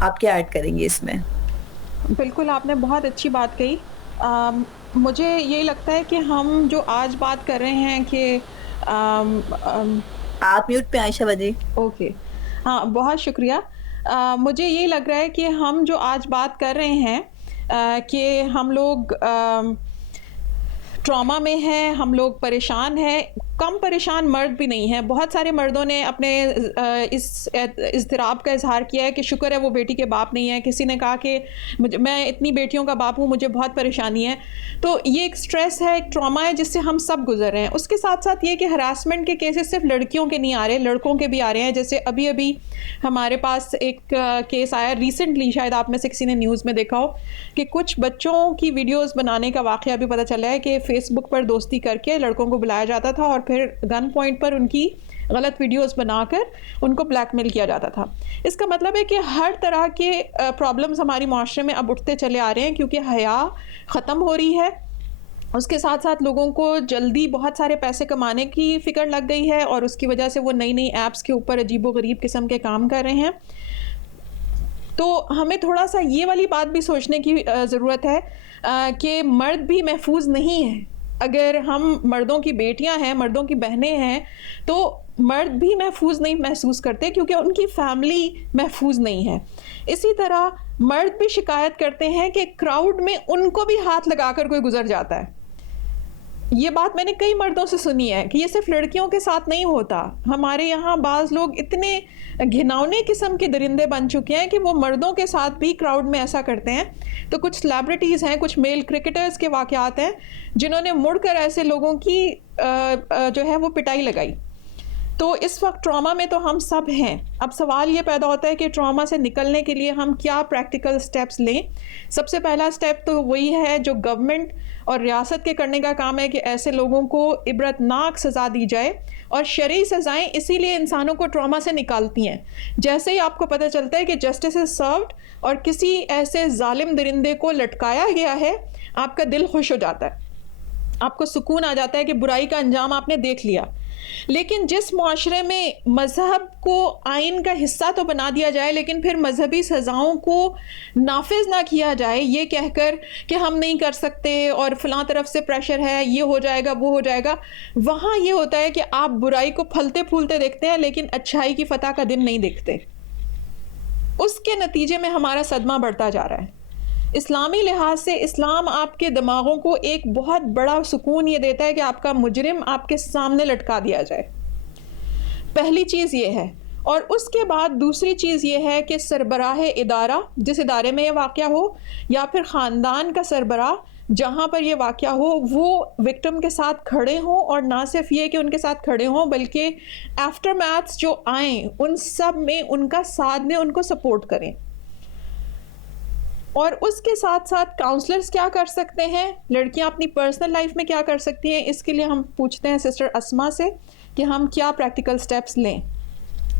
آپ کیا ایڈ کریں گے اس میں؟ بالکل، آپ نے بہت اچھی بات کہی. مجھے یہی لگتا ہے کہ ہم جو آج بات کر رہے ہیں کہ آپ میوٹ پہ عائشہ وجی. اوکے، ہاں بہت شکریہ. مجھے یہی لگ رہا ہے کہ ہم جو آج بات کر رہے ہیں کہ ہم لوگ ٹراما میں ہیں، ہم لوگ پریشان ہیں. کم پریشان مرد بھی نہیں ہیں. بہت سارے مردوں نے اپنے اس اضطراب کا اظہار کیا ہے کہ شکر ہے وہ بیٹی کے باپ نہیں ہے. کسی نے کہا کہ میں اتنی بیٹیوں کا باپ ہوں، مجھے بہت پریشانی ہے. تو یہ ایک سٹریس ہے، ایک ٹراما ہے جس سے ہم سب گزر رہے ہیں. اس کے ساتھ ساتھ یہ کہ ہراسمنٹ کے کیسز صرف لڑکیوں کے نہیں آ رہے، لڑکوں کے بھی آ رہے ہیں. جیسے ابھی ہمارے پاس ایک کیس آیا ریسنٹلی، شاید آپ میں سے کسی نے نیوز میں دیکھا ہو، کہ کچھ بچوں کی ویڈیوز بنانے کا واقعہ بھی پتہ چلا ہے کہ فیس بک پر دوستی کر کے لڑکوں کو بلایا جاتا تھا اور پھر گن پوائنٹ پر ان کی غلط ویڈیوز بنا کر ان کو بلیک میل کیا جاتا تھا. اس کا مطلب ہے کہ ہر طرح کے پرابلمز ہماری معاشرے میں اب اٹھتے چلے آ رہے ہیں کیونکہ حیا ختم ہو رہی ہے. اس کے ساتھ ساتھ لوگوں کو جلدی بہت سارے پیسے کمانے کی فکر لگ گئی ہے، اور اس کی وجہ سے وہ نئی ایپس کے اوپر عجیب و غریب قسم کے کام کر رہے ہیں. تو ہمیں تھوڑا سا یہ والی بات بھی سوچنے کی ضرورت ہے کہ مرد بھی محفوظ نہیں ہے. اگر ہم مردوں کی بیٹیاں ہیں، مردوں کی بہنیں ہیں، تو مرد بھی محفوظ نہیں محسوس کرتے کیونکہ ان کی فیملی محفوظ نہیں ہے. اسی طرح مرد بھی شکایت کرتے ہیں کہ کراؤڈ میں ان کو بھی ہاتھ لگا کر کوئی گزر جاتا ہے. یہ بات میں نے کئی مردوں سے سنی ہے کہ یہ صرف لڑکیوں کے ساتھ نہیں ہوتا. ہمارے یہاں بعض لوگ اتنے گھناؤنے قسم کے درندے بن چکے ہیں کہ وہ مردوں کے ساتھ بھی کراؤڈ میں ایسا کرتے ہیں. تو کچھ سیلیبریٹیز ہیں، کچھ میل کرکٹرز کے واقعات ہیں جنہوں نے مڑ کر ایسے لوگوں کی جو ہے وہ پٹائی لگائی. تو اس وقت ٹراما میں تو ہم سب ہیں. اب سوال یہ پیدا ہوتا ہے کہ ٹراما سے نکلنے کے لیے ہم کیا پریکٹیکل سٹیپس لیں. سب سے پہلا سٹیپ تو وہی ہے جو گورنمنٹ اور ریاست کے کرنے کا کام ہے کہ ایسے لوگوں کو عبرتناک سزا دی جائے. اور شرعی سزائیں اسی لیے انسانوں کو ٹراما سے نکالتی ہیں. جیسے ہی آپ کو پتہ چلتا ہے کہ جسٹس از سروڈ اور کسی ایسے ظالم درندے کو لٹکایا گیا ہے، آپ کا دل خوش ہو جاتا ہے، آپ کو سکون آ جاتا ہے کہ برائی کا انجام آپ نے دیکھ لیا. لیکن جس معاشرے میں مذہب کو آئین کا حصہ تو بنا دیا جائے لیکن پھر مذہبی سزاؤں کو نافذ نہ کیا جائے یہ کہہ کر کہ ہم نہیں کر سکتے اور فلاں طرف سے پریشر ہے، یہ ہو جائے گا وہ ہو جائے گا، وہاں یہ ہوتا ہے کہ آپ برائی کو پھلتے پھولتے دیکھتے ہیں لیکن اچھائی کی فتح کا دن نہیں دیکھتے. اس کے نتیجے میں ہمارا صدمہ بڑھتا جا رہا ہے. اسلامی لحاظ سے اسلام آپ کے دماغوں کو ایک بہت بڑا سکون یہ دیتا ہے کہ آپ کا مجرم آپ کے سامنے لٹکا دیا جائے. پہلی چیز یہ ہے. اور اس کے بعد دوسری چیز یہ ہے کہ سربراہ ادارہ جس ادارے میں یہ واقعہ ہو یا پھر خاندان کا سربراہ جہاں پر یہ واقعہ ہو وہ وکٹم کے ساتھ کھڑے ہوں، اور نہ صرف یہ کہ ان کے ساتھ کھڑے ہوں بلکہ آفٹر میتھس جو آئیں ان سب میں ان کا ساتھ دیں، ان کو سپورٹ کریں. اور اس کے ساتھ ساتھ کاؤنسلرز کیا کر سکتے ہیں، لڑکیاں اپنی پرسنل لائف میں کیا کر سکتی ہیں، اس کے لیے ہم پوچھتے ہیں سسٹر اسما سے کہ ہم کیا پریکٹیکل سٹیپس لیں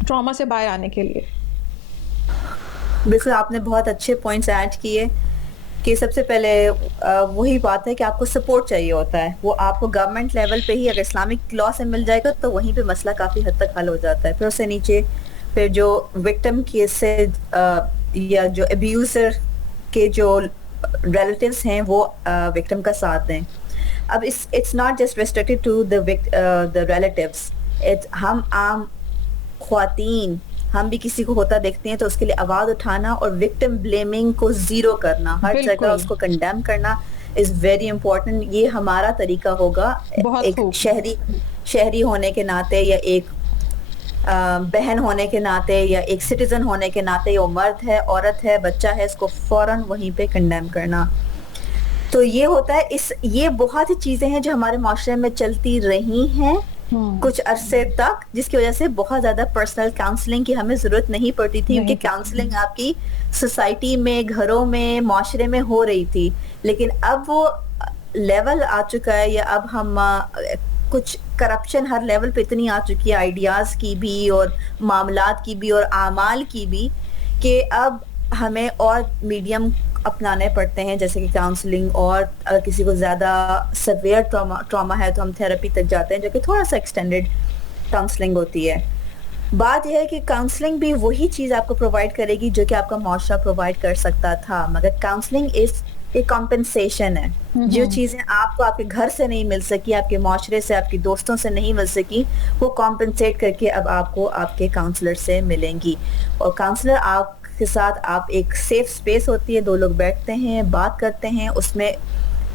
ٹراما سے باہر آنے کے لیے. بالکل آپ نے بہت اچھے پوائنٹس ایڈ کیے کہ سب سے پہلے وہی بات ہے کہ آپ کو سپورٹ چاہیے ہوتا ہے. وہ آپ کو گورنمنٹ لیول پہ ہی اگر اسلامک لا سے مل جائے گا تو وہیں پہ مسئلہ کافی حد تک حل ہو جاتا ہے. پھر اس سے نیچے پھر جو وکٹم کیس سے یا جو ابیوزر کے جو ریلیٹیوز ہیں وہ وکٹم کا ساتھ دیں. اب it's not just restricted to the relatives. ہم عام خواتین ہم بھی کسی کو ہوتا دیکھتے ہیں تو اس کے لیے آواز اٹھانا اور وکٹم بلیمنگ کو زیرو کرنا، ہر جگہ اس کو کنڈیم کرنا از ویری امپورٹنٹ. یہ ہمارا طریقہ ہوگا ایک شہری ہونے کے ناطے یا ایک بہن ہونے کے ناطے یا ایک سٹیزن ہونے کے ناطے. وہ مرد ہے، عورت ہے، بچہ ہے، اس کو فوراً وہیں پہ کنڈیم کرنا. تو یہ ہوتا ہے. یہ بہت سی چیزیں ہیں جو ہمارے معاشرے میں چلتی رہی ہیں کچھ عرصے تک، جس کی وجہ سے بہت زیادہ پرسنل کاؤنسلنگ کی ہمیں ضرورت نہیں پڑتی تھی، کیونکہ کاؤنسلنگ آپ کی سوسائٹی میں، گھروں میں، معاشرے میں ہو رہی تھی. لیکن اب وہ لیول آ چکا ہے، یا اب ہم کچھ کرپشن ہر لیول پہ اتنی آ چکی ہے، آئیڈیاز کی بھی اور معاملات کی بھی اور اعمال کی بھی، کہ اب ہمیں اور میڈیم اپنانے پڑتے ہیں جیسے کہ کاؤنسلنگ. اور اگر کسی کو زیادہ سیویئر ٹراما ہے تو ہم تھراپی تک جاتے ہیں جو کہ تھوڑا سا ایکسٹینڈڈ کاؤنسلنگ ہوتی ہے. بات یہ ہے کہ کاؤنسلنگ بھی وہی چیز آپ کو پرووائڈ کرے گی جو کہ آپ کا معاشرہ پرووائڈ کر سکتا تھا، مگر کاؤنسلنگ ایک کمپنسیشن ہے. جو چیزیں آپ کو آپ کے گھر سے نہیں مل سکی، آپ کے معاشرے سے، آپ کے دوستوں سے نہیں مل سکی، وہ کمپنسیٹ کر کے اب آپ کو آپ کے کاؤنسلر سے ملیں گی. اور کاؤنسلر آپ کے ساتھ آپ ایک سیف اسپیس ہوتی ہے، دو لوگ بیٹھتے ہیں، بات کرتے ہیں، اس میں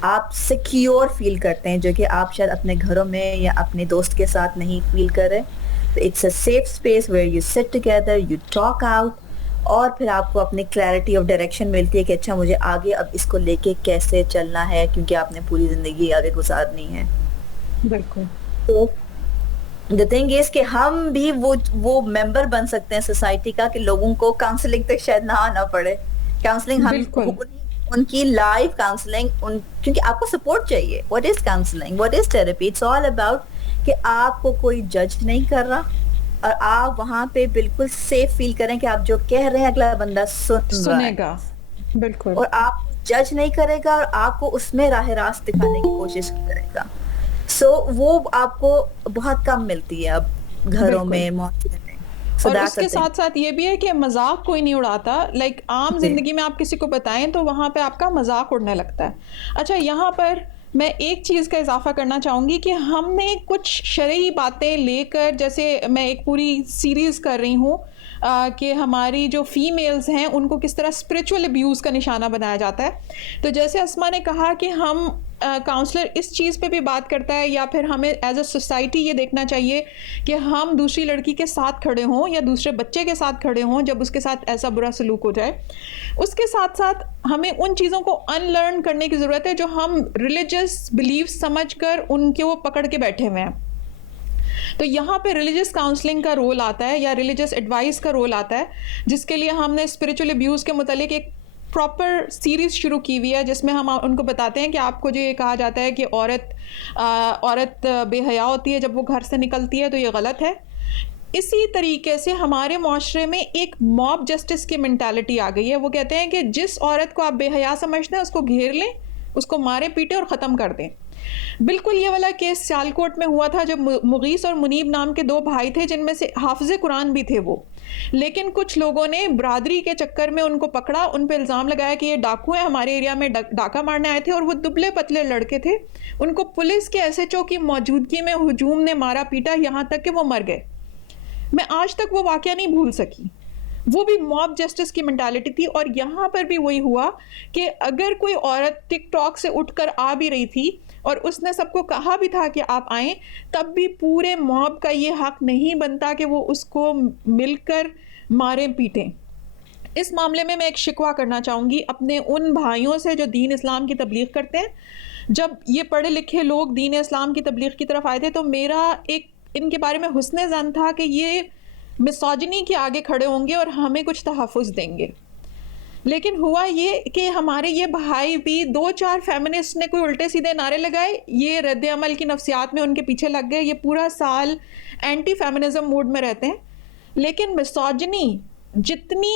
آپ سیکیور فیل کرتے ہیں جو کہ آپ شاید اپنے گھروں میں یا اپنے دوست کے ساتھ نہیں فیل کر رہے. It's a safe space where you sit together, you talk out, اور پھر آپ کو اپنی کلیئرٹی آف ڈائریکشن ملتی ہے کہ اچھا مجھے آگے اب اس کو لے کے کیسے چلنا ہے، کیونکہ آپ نے پوری زندگی آگے گزارنی ہے. بالکل. تو the thing is کہ ہم بھی وہ ممبر بن سکتے ہیں سوسائٹی کا کہ لوگوں کو کاؤنسلنگ تک شاید نہ آنا پڑے. کاؤنسلنگ ہم ان کی لائف کاؤنسلنگ کیونکہ آپ کو سپورٹ چاہیے. What is counselling, what is therapy? It's all about کہ آپ کو کوئی جج نہیں کر رہا اور آپ وہاں پہ بالکل سیف فیل کریں کہ آپ جو کہہ رہے ہیں اگلا بندہ سنے گا. بالکل. اور آپ جج نہیں کرے گا اور آپ کو اس میں راہ راست دکھانے کی کوشش کرے گا. سو وہ آپ کو بہت کم ملتی ہے اب گھروں میں، معاشرے میں. اور اس کے ساتھ ساتھ یہ بھی ہے کہ مذاق کوئی نہیں اڑاتا. لائک عام زندگی میں آپ کسی کو بتائیں تو وہاں پہ آپ کا مذاق اڑنے لگتا ہے. اچھا یہاں پر میں ایک چیز کا اضافہ کرنا چاہوں گی کہ ہم نے کچھ شرعی باتیں لے کر، جیسے میں ایک پوری سیریز کر رہی ہوں کہ ہماری جو فیمیلز ہیں ان کو کس طرح اسپرچول ابیوز کا نشانہ بنایا جاتا ہے. تو جیسے اسما نے کہا کہ ہم کاؤنسلر اس چیز پہ بھی بات کرتا ہے، یا پھر ہمیں ایز اے سوسائٹی یہ دیکھنا چاہیے کہ ہم دوسری لڑکی کے ساتھ کھڑے ہوں یا دوسرے بچے کے ساتھ کھڑے ہوں جب اس کے ساتھ ایسا برا سلوک ہو جائے. اس کے ساتھ ساتھ ہمیں ان چیزوں کو ان لرن کرنے کی ضرورت ہے جو ہم ریلیجس بلیف سمجھ کر ان کے وہ پکڑ کے بیٹھے ہوئے ہیں. تو یہاں پہ ریلیجس کاؤنسلنگ کا رول آتا ہے یا ریلیجس ایڈوائس کا رول آتا ہے، جس کے لیے ہم نے اسپرچول ابیوز کے متعلق ایک پراپر سیریز شروع کی ہوئی ہے جس میں ہم ان کو بتاتے ہیں کہ آپ کو جو یہ کہا جاتا ہے کہ عورت بے حیا ہوتی ہے جب وہ گھر سے نکلتی ہے تو یہ غلط ہے. اسی طریقے سے ہمارے معاشرے میں ایک موب جسٹس کی مینٹالٹی آ گئی ہے. وہ کہتے ہیں کہ جس عورت کو آپ بے حیا سمجھتے ہیں اس کو گھیر لیں، اس کو مارے پیٹے اور ختم کر دیں. بالکل یہ والا کیس سیالکوٹ میں ہوا تھا جب مغیث اور منیب نام کے دو بھائی تھے جن میں سے حافظ قرآن بھی تھے وہ، لیکن کچھ لوگوں نے برادری کے چکر میں ان کو پکڑا، ان پہ الزام لگایا کہ یہ ڈاکو ہیں، ہمارے ایریا میں ڈاکہ مارنے آئے تھے، اور وہ دبلے پتلے لڑکے تھے. ان کو پولیس کے SHO کی موجودگی میں ہجوم نے مارا پیٹا یہاں تک کہ وہ مر گئے. میں آج تک وہ واقعہ نہیں بھول سکی. وہ بھی موب جسٹس کی مینٹالٹی تھی. اور یہاں پر بھی وہی ہوا کہ اگر کوئی عورت ٹک ٹاک سے اٹھ کر آ بھی رہی تھی اور اس نے سب کو کہا بھی تھا کہ آپ آئیں, تب بھی پورے موب کا یہ حق نہیں بنتا کہ وہ اس کو مل کر ماریں پیٹیں. اس معاملے میں ایک شکوہ کرنا چاہوں گی اپنے ان بھائیوں سے جو دین اسلام کی تبلیغ کرتے ہیں. جب یہ پڑھے لکھے لوگ دین اسلام کی تبلیغ کی طرف آئے تھے تو میرا ایک ان کے بارے میں حسن ظن تھا کہ یہ مسوجنی کے آگے کھڑے ہوں گے اور ہمیں کچھ تحفظ دیں گے. لیکن ہوا یہ کہ ہمارے یہ بھائی بھی 2-4 فیمنسٹ نے کوئی الٹے سیدھے نعرے لگائے, یہ رد عمل کی نفسیات میں ان کے پیچھے لگ گئے, یہ پورا سال اینٹی فیمنزم موڈ میں رہتے ہیں. لیکن مسوجنی جتنی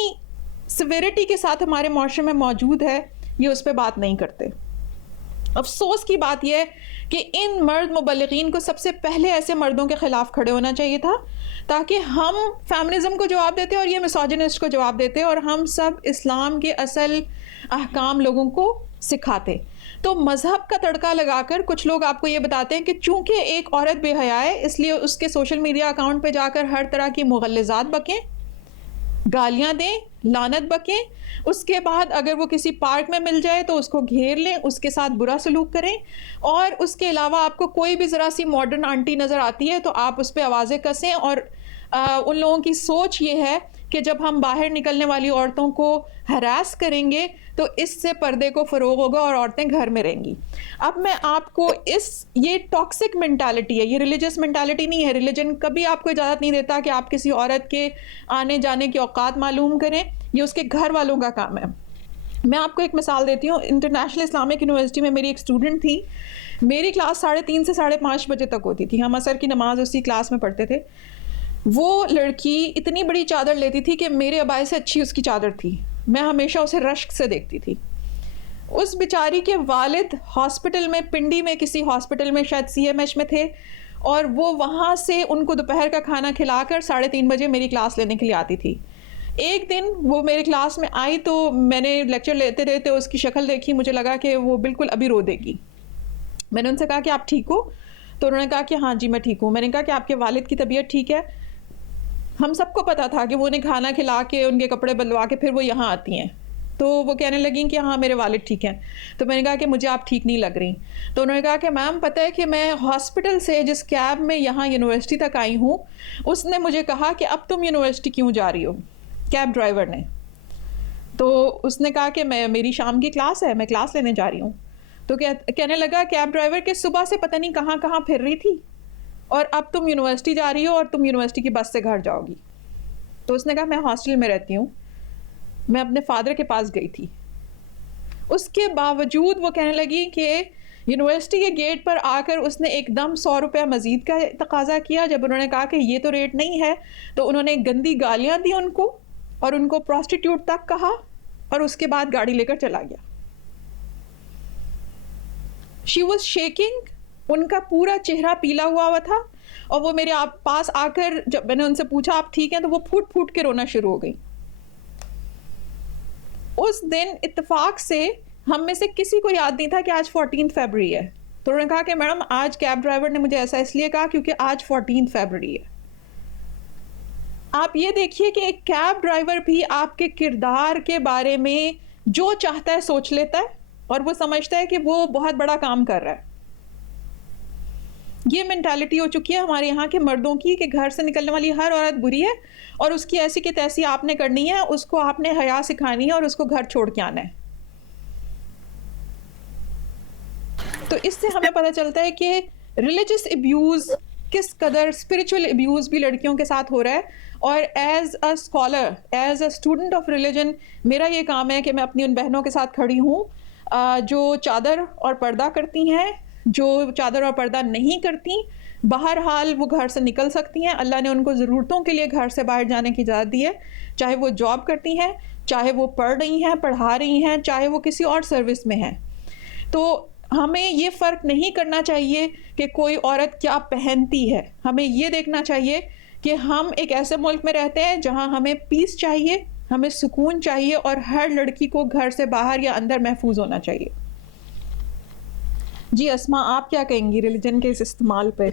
سیویرٹی کے ساتھ ہمارے معاشرے میں موجود ہے, یہ اس پہ بات نہیں کرتے. افسوس کی بات یہ ہے کہ ان مرد مبلغین کو سب سے پہلے ایسے مردوں کے خلاف کھڑے ہونا چاہیے تھا تاکہ ہم فیمنزم کو جواب دیتے اور یہ مسوجنسٹ کو جواب دیتے اور ہم سب اسلام کے اصل احکام لوگوں کو سکھاتے. تو مذہب کا تڑکا لگا کر کچھ لوگ آپ کو یہ بتاتے ہیں کہ چونکہ ایک عورت بے حیا ہے اس لیے اس کے سوشل میڈیا اکاؤنٹ پہ جا کر ہر طرح کی مغلظات بکیں, گالیاں دیں, لعنت بکیں, اس کے بعد اگر وہ کسی پارک میں مل جائے تو اس کو گھیر لیں, اس کے ساتھ برا سلوک کریں, اور اس کے علاوہ آپ کو کوئی بھی ذرا سی ماڈرن آنٹی نظر آتی ہے تو آپ اس پہ آوازیں کسیں. اور ان لوگوں کی سوچ یہ ہے کہ جب ہم باہر نکلنے والی عورتوں کو ہراس کریں گے تو اس سے پردے کو فروغ ہوگا اور عورتیں گھر میں رہیں گی. اب میں آپ کو یہ ٹاکسک مینٹالٹی ہے, یہ ریلیجس مینٹالٹی نہیں ہے. ریلیجن کبھی آپ کو اجازت نہیں دیتا کہ آپ کسی عورت کے آنے جانے کے اوقات معلوم کریں, یہ اس کے گھر والوں کا کام ہے. میں آپ کو ایک مثال دیتی ہوں. انٹرنیشنل اسلامک یونیورسٹی میں میری ایک اسٹوڈنٹ تھی, میری کلاس 3:30 سے 5:30 بجے تک ہوتی تھی, ہم عصر کی نماز اسی کلاس میں پڑھتے تھے. وہ لڑکی اتنی بڑی چادر لیتی تھی کہ میرے ابائے سے اچھی اس کی چادر تھی, میں ہمیشہ اسے رشک سے دیکھتی تھی. اس بیچاری کے والد ہاسپٹل میں, پنڈی میں کسی ہاسپٹل میں شاید CMH میں تھے, اور وہ وہاں سے ان کو دوپہر کا کھانا کھلا کر 3:30 بجے میری کلاس لینے کے لیے آتی تھی. ایک دن وہ میری کلاس میں آئی تو میں نے لیکچر لیتے لیتے اس کی شکل دیکھی, مجھے لگا کہ وہ بالکل ابھی رو دے گی. میں نے ان سے کہا کہ آپ ٹھیک ہو؟ تو انہوں نے کہا کہ ہاں جی میں ٹھیک ہوں. میں نے کہا کہ آپ کے والد کی طبیعت ٹھیک ہے؟ ہم سب کو پتا تھا کہ وہ انہیں کھانا کھلا کے ان کے کپڑے بدلوا کے پھر وہ یہاں آتی ہیں. تو وہ کہنے لگیں کہ ہاں میرے والد ٹھیک ہیں. تو میں نے کہا کہ مجھے آپ ٹھیک نہیں لگ رہی. تو انہوں نے کہا کہ میم پتہ ہے کہ میں ہاسپٹل سے جس کیب میں یہاں یونیورسٹی تک آئی ہوں اس نے مجھے کہا کہ اب تم یونیورسٹی کیوں جا رہی ہو, کیب ڈرائیور نے. تو اس نے کہا کہ میری شام کی کلاس ہے, میں کلاس لینے جا رہی ہوں. تو کہنے لگا کیب ڈرائیور کہ صبح سے پتہ نہیں کہاں کہاں پھر رہی تھی اور اب تم یونیورسٹی جا رہی ہو اور تم یونیورسٹی کی بس سے گھر جاؤ گی. تو اس نے کہا میں ہاسٹل میں رہتی ہوں, میں اپنے فادر کے پاس گئی تھی. اس کے باوجود وہ کہنے لگی کہ یونیورسٹی کے گیٹ پر آ کر اس نے ایک دم 100 روپیہ مزید کا تقاضا کیا. جب انہوں نے کہا کہ یہ تو ریٹ نہیں ہے تو انہوں نے گندی گالیاں دی ان کو اور ان کو پروسٹیٹیوٹ تک کہا اور اس کے بعد گاڑی لے کر چلا گیا. شی واز شیکنگ, ان کا پورا چہرہ پیلا ہوا تھا, اور وہ میرے پاس آ کر جب میں نے ان سے پوچھا آپ ٹھیک ہیں تو وہ پھوٹ پھوٹ کے رونا شروع ہو گئی. اس دن اتفاق سے ہم میں سے کسی کو یاد نہیں تھا کہ آج 14 فیبرری ہے. تو انہوں نے کہا کہ میڈم آج کیب ڈرائیور نے مجھے ایسا اس لیے کہا کیونکہ آج 14 فیبرری ہے. آپ یہ دیکھیے کہ ایک کیب ڈرائیور بھی آپ کے کردار کے بارے میں جو چاہتا ہے سوچ لیتا ہے اور وہ سمجھتا ہے کہ وہ بہت بڑا کام کر رہا ہے. یہ مینٹالٹی ہو چکی ہے ہمارے یہاں کے مردوں کی کہ گھر سے نکلنے والی ہر عورت بری ہے اور اس کی ایسی کی تیسی آپ نے کرنی ہے, اس کو آپ نے حیا سکھانی ہے اور اس کو گھر چھوڑ کے آنا ہے. تو اس سے ہمیں پتہ چلتا ہے کہ ریلیجس ابیوز کس قدر اسپرچل ابیوز بھی لڑکیوں کے ساتھ ہو رہا ہے. اور as a scholar, as a student of religion, میرا یہ کام ہے کہ میں اپنی ان بہنوں کے ساتھ کھڑی ہوں جو چادر اور پردہ کرتی ہیں, جو چادر اور پردہ نہیں کرتی. بہرحال وہ گھر سے نکل سکتی ہیں, اللہ نے ان کو ضرورتوں کے لیے گھر سے باہر جانے کی اجازت دی ہے, چاہے وہ جاب کرتی ہیں, چاہے وہ پڑھ رہی ہیں, پڑھا رہی ہیں, چاہے وہ کسی اور سروس میں ہیں. تو ہمیں یہ فرق نہیں کرنا چاہیے کہ کوئی عورت کیا پہنتی ہے, ہمیں یہ دیکھنا چاہیے کہ ہم ایک ایسے ملک میں رہتے ہیں جہاں ہمیں پیس چاہیے, ہمیں سکون چاہیے, اور ہر لڑکی کو گھر سے باہر یا اندر محفوظ ہونا چاہیے. جی اسما, آپ کیا کہیں گی ریلیجن کے اس استعمال پہ؟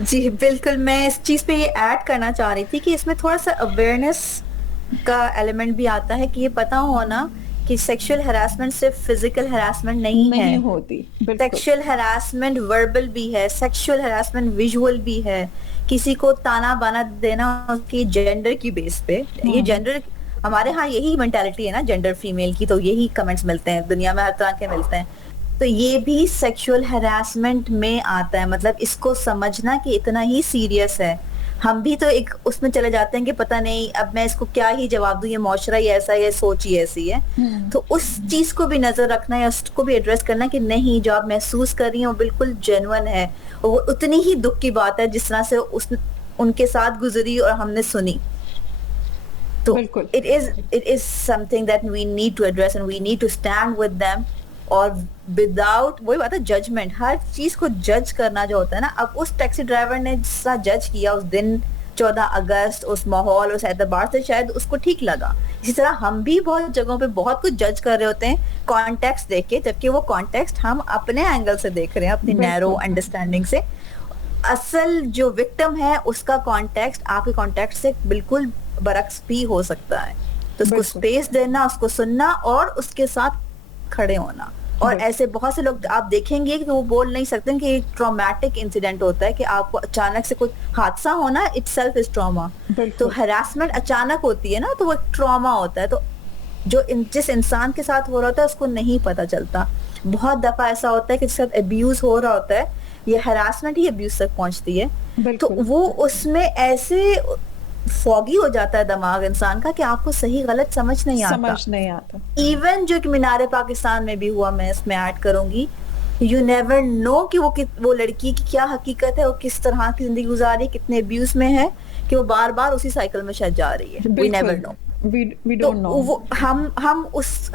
جی بالکل, میں اس چیز پہ یہ ایڈ کرنا چاہ رہی تھی کہ اس میں تھوڑا سا اویئرنیس کا ایلیمنٹ بھی آتا ہے کہ یہ پتا ہونا کہ سیکشل ہراسمنٹ صرف فزیکل ہراسمنٹ نہیں ہے, ہوتی. سیکشل ہراسمنٹ وربل بھی ہے, سیکشل ہراسمنٹ ویژول بھی ہے, کسی کو تانا بانا دینا اس کی جینڈر کی بیس پہ. یہ جینڈر ہمارے ہاں یہی مینٹالٹی ہے نا جینڈر فیمیل کی, تو یہی کمنٹس ملتے ہیں دنیا میں, ہر طرح کے ملتے ہیں. تو یہ بھی سیکشل ہراسمنٹ میں آتا ہے. مطلب اس کو سمجھنا کہ اتنا ہی سیریس ہے. ہم بھی تو ایک اس میں چلے جاتے ہیں کہ پتہ نہیں اب میں اس کو کیا ہی جواب دوں, یہ معاشرہ ہی ایسا ہے, یہ سوچ ہی ایسی ہے. تو اس چیز کو بھی نظر رکھنا ہے, اس کو بھی ایڈریس کرنا کہ نہیں, جو آپ محسوس کر رہی ہیں وہ بالکل جینون ہے, وہ اتنی ہی دکھ کی بات ہے جس طرح سے ان کے ساتھ گزری اور ہم نے سنی. تو it is something that we need to address and we need to stand with them. اور وداؤٹ, وہی بات ہے ججمنٹ, ہر چیز کو جج کرنا جو ہوتا ہے نا. اب اس ٹیکسی ڈرائیور نے جس طرح جج کیا اس دن 14 اگست, اس ماحول, اس اعتبار سے شاید اس کو ٹھیک لگا. اسی طرح ہم بھی بہت جگہوں پہ بہت کچھ جج کر رہے ہوتے ہیں کانٹیکسٹ دیکھ کے, جبکہ وہ کانٹیکسٹ ہم اپنے اینگل سے دیکھ رہے ہیں, اپنی نیرو انڈرسٹینڈنگ سے. اصل جو وکٹم ہے اس کا کانٹیکسٹ آپ کے کانٹیکسٹ سے بالکل برعکس بھی ہو سکتا ہے. تو اس کو اسپیس دینا, اس کو سننا اور اس کے ساتھ کھڑے ہونا. اور ایسے بہت سے لوگ آپ دیکھیں گے کہ وہ بول نہیں سکتے کہ ایک ٹرامیٹک انسیڈنٹ ہوتا ہے کہ آپ کو اچانک سے کوئی حادثہ ہونا اٹ سیلف از ٹراما. تو ہراسمنٹ اچانک ہوتی ہے نا, تو وہ ٹراما ہوتا ہے. تو جو جس انسان کے ساتھ ہو رہا ہوتا ہے اس کو نہیں پتہ چلتا. بہت دفعہ ایسا ہوتا ہے کہ جس کے ساتھ ابیوز ہو رہا ہوتا ہے, یہ ہراسمنٹ ہی ابیوز تک پہنچتی ہے. تو وہ اس میں ایسے فوگی ہو جاتا ہے دماغ انسان کا کہ آپ کو صحیح غلط سمجھ نہیں آتا. ایون جو کہ مینار پاکستان میں بھی ہوا, میں اس میں ایڈ کروں گی, یو نیور نو کہ وہ لڑکی کی کیا حقیقت ہے, وہ کس طرح کی زندگی گزاری, کتنے ابیوز میں ہے, کہ وہ بار بار اسی سائیکل میں شاید جا رہی ہے. We never know. We don't know. ہم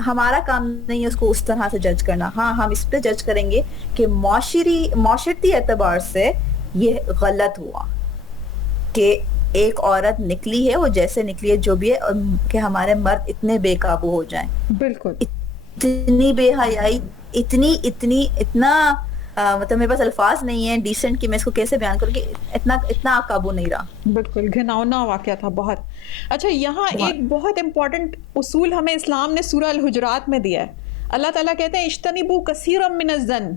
ہمارا کام نہیں ہے اس کو اس طرح سے جج کرنا. ہاں, ہم اس پہ جج کریں گے کہ معاشرتی اعتبار سے یہ غلط ہوا کہ ایک عورت نکلی ہے, وہ جیسے نکلی ہے جو بھی ہے, کہ ہمارے مرد اتنے بے قابو ہو جائیں. بالکل. اتنی بے حیائی, اتنا مطلب میرے پاس الفاظ نہیں ہیں ڈیسنٹ کہ میں اس کو کیسے بیان کروں کہ اتنا قابو نہیں رہا. بالکل گھناؤنا واقعہ تھا بہت. اچھا, یہاں ایک بہت امپورٹنٹ اصول ہمیں اسلام نے سورہ الحجرات میں دیا ہے. اللہ تعالیٰ کہتے ہیں اجتنبوا کثیرا من الظن,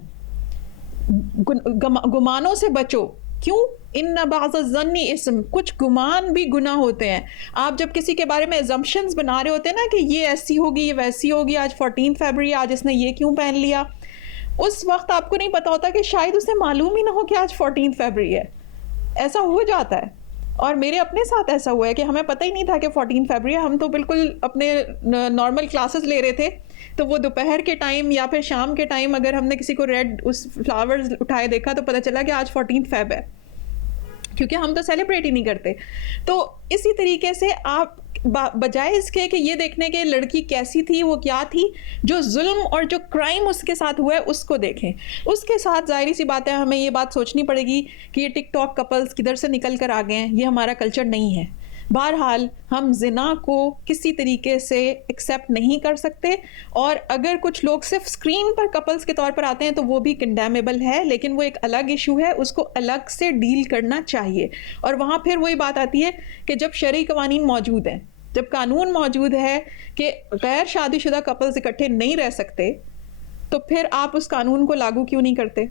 گمانوں سے بچو. کیوں؟ ان بعض الظن اسم, کچھ گمان بھی گناہ ہوتے ہیں. آپ جب کسی کے بارے میں assumptions بنا رہے ہوتے ہیں نا کہ یہ ایسی ہوگی, یہ ویسی ہوگی, آج 14 فیبروری, آج اس نے یہ کیوں پہن لیا, اس وقت آپ کو نہیں پتا ہوتا کہ شاید اسے معلوم ہی نہ ہو کہ آج 14 فیبروری ہے. ایسا ہو جاتا ہے, اور میرے اپنے ساتھ ایسا ہوا ہے کہ ہمیں پتہ ہی نہیں تھا کہ 14 فیبروری ہے. ہم تو بالکل اپنے نارمل کلاسز لے رہے تھے, تو وہ دوپہر کے ٹائم یا پھر شام کے ٹائم اگر ہم نے کسی کو ریڈ اس فلاورز اٹھائے دیکھا تو پتہ چلا کہ آج 14 فیب ہے, کیونکہ ہم تو سیلیبریٹ ہی نہیں کرتے. تو اسی طریقے سے آپ بجائے اس کے کہ یہ دیکھنے کہ لڑکی کیسی تھی, وہ کیا تھی, جو ظلم اور جو کرائم اس کے ساتھ ہوا ہے اس کو دیکھیں. اس کے ساتھ ظاہری سی بات ہے ہمیں یہ بات سوچنی پڑے گی کہ یہ ٹک ٹاک کپلز کدھر سے نکل کر آ گئے ہیں, یہ ہمارا کلچر نہیں ہے. بہرحال ہم زنا کو کسی طریقے سے ایکسیپٹ نہیں کر سکتے, اور اگر کچھ لوگ صرف اسکرین پر کپلز کے طور پر آتے ہیں تو وہ بھی کنڈیمیبل ہے, لیکن وہ ایک الگ ایشو ہے, اس کو الگ سے ڈیل کرنا چاہیے. اور وہاں پھر وہی بات آتی ہے کہ جب شرعی قوانین موجود ہیں, جب قانون موجود ہے کہ غیر شادی شدہ کپلز اکٹھے نہیں رہ سکتے, تو پھر آپ اس قانون کو لاگو کیوں نہیں کرتے؟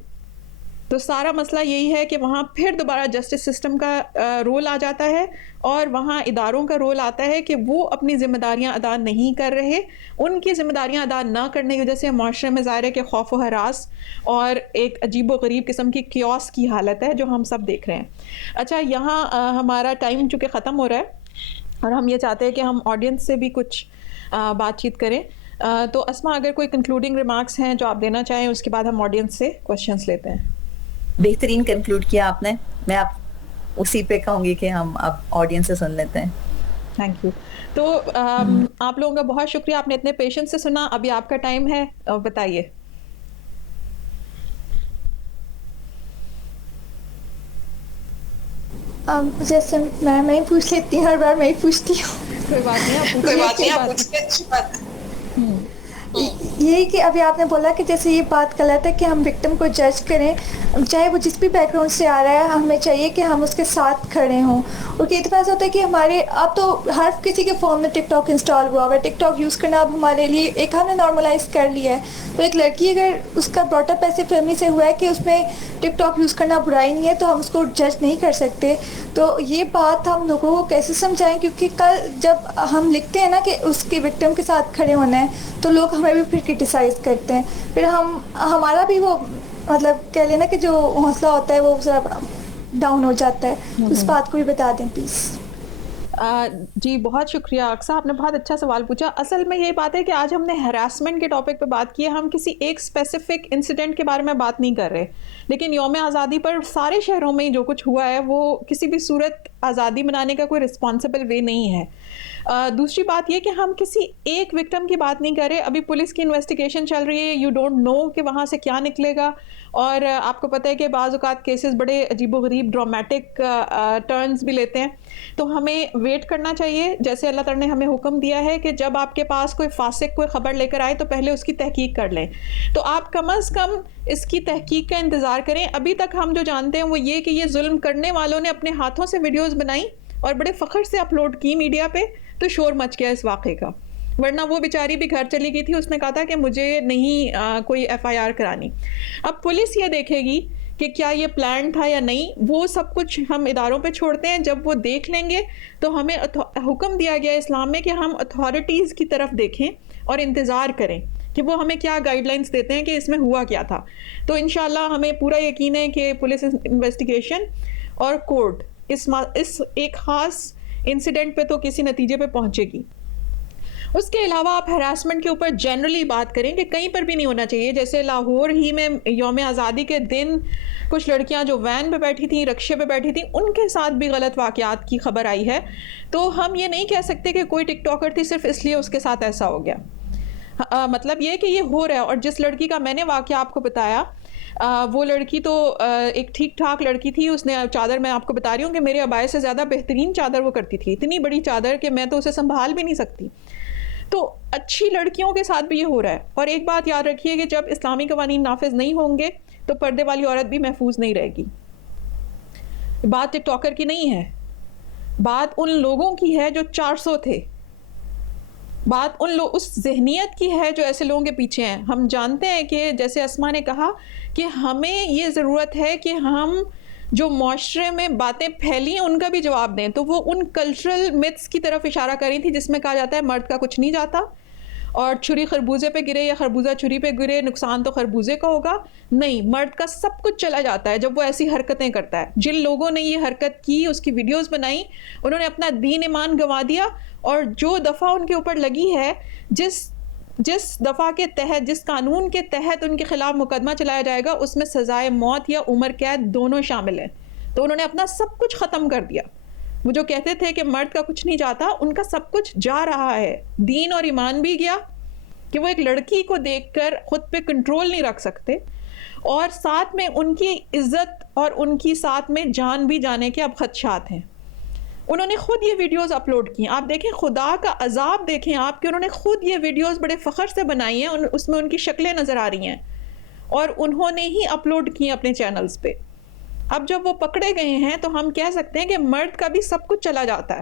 تو سارا مسئلہ یہی ہے کہ وہاں پھر دوبارہ جسٹس سسٹم کا رول آ جاتا ہے, اور وہاں اداروں کا رول آتا ہے کہ وہ اپنی ذمہ داریاں ادا نہیں کر رہے. ان کی ذمہ داریاں ادا نہ کرنے کی وجہ سے معاشرے میں ظاہر ہے کہ خوف و ہراس اور ایک عجیب و غریب قسم کی کیوس کی حالت ہے جو ہم سب دیکھ رہے ہیں. اچھا, یہاں ہمارا ٹائم چونکہ ختم ہو رہا ہے اور ہم یہ چاہتے ہیں کہ ہم آڈینس سے بھی کچھ بات چیت کریں, تو اسما اگر کوئی کنکلوڈنگ ریمارکس ہیں جو آپ دینا چاہیں, اس کے بعد ہم آڈینس سے کوشچنس لیتے ہیں. بہترین کنکلوڈ کیا آپ نے, میں آپ اسی پہ کہوں گی کہ ہم اب آڈینس سے سن لیتے ہیں. Thank you. تو آپ لوگوں کا بہت شکریہ, آپ نے اتنے پیشنس سے سنا. ابھی آپ کا ٹائم ہے, بتائیے. جیسے میں ہی پوچھ لیتی ہوں, ہر بار میں ہی پوچھتی ہوں. کوئی بات نہیں, آپ یہی کہ ابھی آپ نے بولا کہ جیسے یہ بات غلط ہے کہ ہم وکٹم کو جج کریں، چاہے وہ جس بھی بیک گراؤنڈ سے آ رہا ہے، ہمیں چاہیے کہ ہم اس کے ساتھ کھڑے ہوں. اور کہ اتنا ایسا ہوتا ہے کہ ہمارے اب تو ہر کسی کے فون میں ٹک ٹاک انسٹال ہوا ہوا ہے، ٹک ٹاک یوز کرنا اب ہمارے لیے ایک ہم نے نارملائز کر لیا ہے. تو ایک لڑکی اگر اس کا براٹ اپ ایسے فیملی سے ہوا ہے کہ اس میں ٹک ٹاک یوز کرنا برائی نہیں ہے، تو ہم اس کو جج نہیں کر سکتے. تو یہ بات ہم لوگوں کو کیسے سمجھائیں، کیونکہ کل جب ہم لکھتے ہیں نا کہ اس کے وکٹم کے ساتھ کھڑے ہونا ہے، تو لوگ ہمیں بھی پھر کرٹیسائز کرتے ہیں، پھر ہمارا بھی وہ مطلب کہہ لینا کہ جو حوصلہ ہوتا ہے وہ ذرا ڈاؤن ہو جاتا ہے. اس بات کو بھی بتا دیں پلیز. جی بہت شکریہ اقصیٰ، آپ نے بہت اچھا سوال پوچھا. اصل میں یہ بات ہے کہ آج ہم نے ہراسمنٹ کے ٹاپک پہ بات کی ہے، ہم کسی ایک اسپیسیفک انسیڈنٹ کے بارے میں بات نہیں کر رہے، لیکن یوم آزادی پر سارے شہروں میں جو کچھ ہوا ہے وہ کسی بھی صورت آزادی منانے کا کوئی رسپانسبل وے نہیں ہے. دوسری بات یہ کہ ہم کسی ایک وکٹم کی بات نہیں کر رہے. ابھی پولیس کی انویسٹیگیشن چل رہی ہے، یو ڈونٹ نو کہ وہاں سے کیا نکلے گا. اور آپ کو پتہ ہے کہ بعض اوقات کیسز بڑے عجیب و غریب ڈرامیٹک ٹرنز بھی لیتے ہیں، تو ہمیں ویٹ کرنا چاہیے. جیسے اللہ تعالیٰ نے ہمیں حکم دیا ہے کہ جب آپ کے پاس کوئی فاسق کوئی خبر لے کر آئے تو پہلے اس کی تحقیق کر لیں. تو آپ کم از کم اس کی تحقیق کا انتظار کریں. ابھی تک ہم جو جانتے ہیں وہ یہ کہ یہ ظلم کرنے والوں نے اپنے ہاتھوں سے ویڈیوز بنائی اور بڑے فخر سے اپلوڈ کی میڈیا پہ، تو شور مچ گیا اس واقعے کا. ورنہ وہ بیچاری بھی گھر چلی گئی تھی، اس نے کہا تھا کہ مجھے نہیں کوئی ایف آئی آر کرانی. اب پولیس یہ دیکھے گی کہ کیا یہ پلان تھا یا نہیں، وہ سب کچھ ہم اداروں پہ چھوڑتے ہیں. جب وہ دیکھ لیں گے تو ہمیں حکم دیا گیا اسلام میں کہ ہم اتھارٹیز کی طرف دیکھیں اور انتظار کریں کہ وہ ہمیں کیا گائیڈ لائنز دیتے ہیں کہ اس میں ہوا کیا تھا. تو انشاءاللہ ہمیں پورا یقین ہے کہ پولیس انویسٹیگیشن اور کورٹ اس ایک خاص انسیڈنٹ پہ تو کسی نتیجے پہ پہنچے گی. اس کے علاوہ آپ ہراسمنٹ کے اوپر جنرلی بات کریں کہ کہیں پر بھی نہیں ہونا چاہیے. جیسے لاہور ہی میں یوم آزادی کے دن کچھ لڑکیاں جو وین پہ بیٹھی تھیں، رکشے پہ بیٹھی تھیں، ان کے ساتھ بھی غلط واقعات کی خبر آئی ہے. تو ہم یہ نہیں کہہ سکتے کہ کوئی ٹک ٹاکر تھی صرف اس لیے اس کے ساتھ ایسا ہو گیا. مطلب یہ کہ یہ ہو رہا ہے. اور جس لڑکی کا میں نے واقعہ آپ کو بتایا، وہ لڑکی تو ایک ٹھیک ٹھاک لڑکی تھی. اس نے چادر، میں آپ کو بتا رہی ہوں کہ میرے عبائے سے زیادہ بہترین چادر وہ کرتی تھی، اتنی بڑی چادر کہ میں تو اسے سنبھال بھی نہیں سکتی. تو اچھی لڑکیوں کے ساتھ بھی یہ ہو رہا ہے. اور ایک بات یاد رکھیے کہ جب اسلامی قوانین نافذ نہیں ہوں گے تو پردے والی عورت بھی محفوظ نہیں رہے گی. بات ٹک ٹاکر کی نہیں ہے، بات ان لوگوں کی ہے جو 400 تھے، بات اس ذہنیت کی ہے جو ایسے لوگوں کے پیچھے ہیں. ہم جانتے ہیں کہ جیسے اسما نے کہا کہ ہمیں یہ ضرورت ہے کہ ہم جو معاشرے میں باتیں پھیلی ہیں ان کا بھی جواب دیں. تو وہ ان کلچرل متس کی طرف اشارہ کر رہی تھی جس میں کہا جاتا ہے مرد کا کچھ نہیں جاتا، اور چھری خربوزے پہ گرے یا خربوزہ چھری پہ گرے نقصان تو خربوزے کا ہوگا. نہیں، مرد کا سب کچھ چلا جاتا ہے جب وہ ایسی حرکتیں کرتا ہے. جن لوگوں نے یہ حرکت کی، اس کی ویڈیوز بنائی، انہوں نے اپنا دین ایمان گنوا دیا. اور جو دفعہ ان کے اوپر لگی ہے، جس دفعہ کے تحت، جس قانون کے تحت ان کے خلاف مقدمہ چلایا جائے گا، اس میں سزائے موت یا عمر قید دونوں شامل ہیں. تو انہوں نے اپنا سب کچھ ختم کر دیا. وہ جو کہتے تھے کہ مرد کا کچھ نہیں جاتا، ان کا سب کچھ جا رہا ہے. دین اور ایمان بھی گیا کہ وہ ایک لڑکی کو دیکھ کر خود پہ کنٹرول نہیں رکھ سکتے، اور ساتھ میں ان کی عزت اور ان کی ساتھ میں جان بھی جانے کے اب خدشات ہیں. انہوں نے خود یہ ویڈیوز اپلوڈ کی. آپ دیکھیں خدا کا عذاب دیکھیں آپ کہ انہوں نے خود یہ ویڈیوز بڑے فخر سے بنائی ہیں، اس میں ان کی شکلیں نظر آ رہی ہیں اور انہوں نے ہی اپلوڈ کی اپنے چینلز پہ. اب جب وہ پکڑے گئے ہیں تو ہم کہہ سکتے ہیں کہ مرد کا بھی سب کچھ چلا جاتا ہے.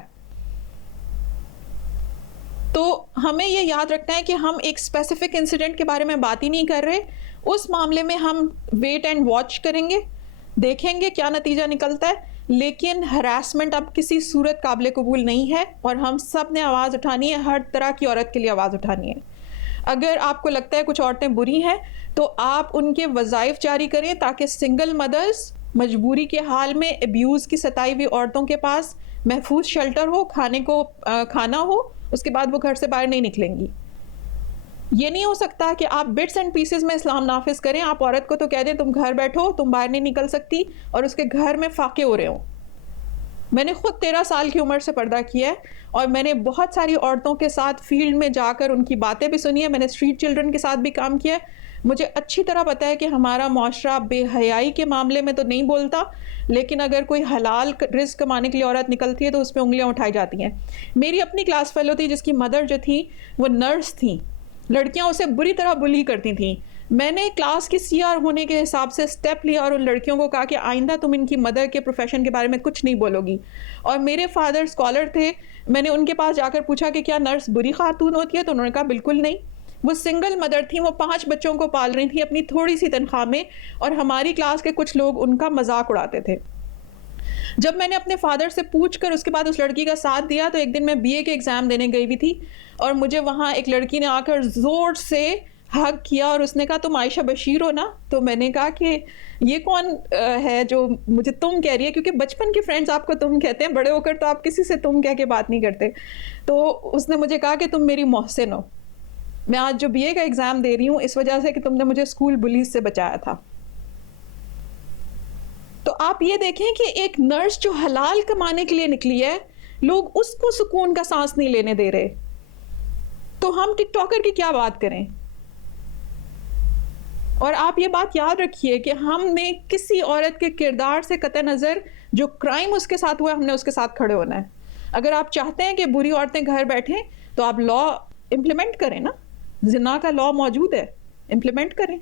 تو ہمیں یہ یاد رکھنا ہے کہ ہم ایک اسپیسیفک انسیڈنٹ کے بارے میں بات ہی نہیں کر رہے. اس معاملے میں ہم ویٹ اینڈ واچ کریں گے، دیکھیں گے کیا نتیجہ نکلتا ہے. لیکن ہراسمنٹ اب کسی صورت قابل قبول نہیں ہے، اور ہم سب نے آواز اٹھانی ہے، ہر طرح کی عورت کے لیے آواز اٹھانی ہے. اگر آپ کو لگتا ہے کچھ عورتیں بری ہیں تو آپ ان کے وظائف جاری کریں تاکہ سنگل مدرز مجبوری کے حال میں ابیوز کی ستائی ہوئی عورتوں کے پاس محفوظ شیلٹر ہو، کھانے کو کھانا ہو، اس کے بعد وہ گھر سے باہر نہیں نکلیں گی. یہ نہیں ہو سکتا کہ آپ بٹس اینڈ پیسز میں اسلام نافذ کریں. آپ عورت کو تو کہہ دیں تم گھر بیٹھو، تم باہر نہیں نکل سکتی، اور اس کے گھر میں فاقے ہو رہے ہوں. میں نے خود 13 سال کی عمر سے پردہ کیا ہے، اور میں نے بہت ساری عورتوں کے ساتھ فیلڈ میں جا کر ان کی باتیں بھی سنی ہیں. میں نے اسٹریٹ چلڈرن کے ساتھ بھی کام کیا ہے. مجھے اچھی طرح پتہ ہے کہ ہمارا معاشرہ بے حیائی کے معاملے میں تو نہیں بولتا، لیکن اگر کوئی حلال رزق کمانے کے لیے عورت نکلتی ہے تو اس پہ انگلیاں اٹھائی جاتی ہیں. میری اپنی کلاس فیلو تھی جس کی مدر جو تھی وہ نرس تھیں، لڑکیاں اسے بری طرح بلی کرتی تھیں. میں نے کلاس کی سی آر ہونے کے حساب سے اسٹیپ لیا اور ان لڑکیوں کو کہا کہ آئندہ تم ان کی مدر کے پروفیشن کے بارے میں کچھ نہیں بولو گی. اور میرے فادر اسکالر تھے, میں نے ان کے پاس جا کر پوچھا کہ کیا نرس بری خاتون ہوتی ہے, تو انہوں نے کہا بالکل نہیں. وہ سنگل مدر تھیں, وہ 5 بچوں کو پال رہی تھیں اپنی تھوڑی سی تنخواہ میں, اور ہماری کلاس کے کچھ لوگ ان کا مذاق اڑاتے تھے. جب میں نے اپنے فادر سے پوچھ کر اس کے بعد اس لڑکی کا ساتھ دیا, تو ایک دن میں بی اے کے ایگزام دینے گئی ہوئی تھی, اور مجھے وہاں ایک لڑکی نے آ کر زور سے ہگ کیا, اور اس نے کہا تم عائشہ بشیر ہو نا. تو میں نے کہا کہ یہ کون ہے جو مجھے تم کہہ رہی ہے, کیونکہ بچپن کے فرینڈس آپ کو تم کہتے ہیں, بڑے ہو کر تو آپ کسی سے تم کہہ کے بات نہیں کرتے. تو اس نے مجھے کہا کہ تم میری محسن ہو, میں آج جو بی اے کا ایگزام دے رہی ہوں اس وجہ سے کہ تم نے مجھے اسکول بلیز سے بچایا تھا. تو آپ یہ دیکھیں کہ ایک نرس جو حلال کمانے کے لیے نکلی ہے, لوگ اس کو سکون کا سانس نہیں لینے دے رہے, تو ہم ٹک ٹاکر کی کیا بات کریں. اور آپ یہ بات یاد رکھیے کہ ہم نے کسی عورت کے کردار سے قطع نظر جو کرائم اس کے ساتھ ہوا, ہم نے اس کے ساتھ کھڑے ہونا ہے. اگر آپ چاہتے ہیں کہ بری عورتیں گھر بیٹھیں تو آپ لا امپلیمنٹ کریں نا, زنا کا لا موجود ہے, امپلیمنٹ کریں.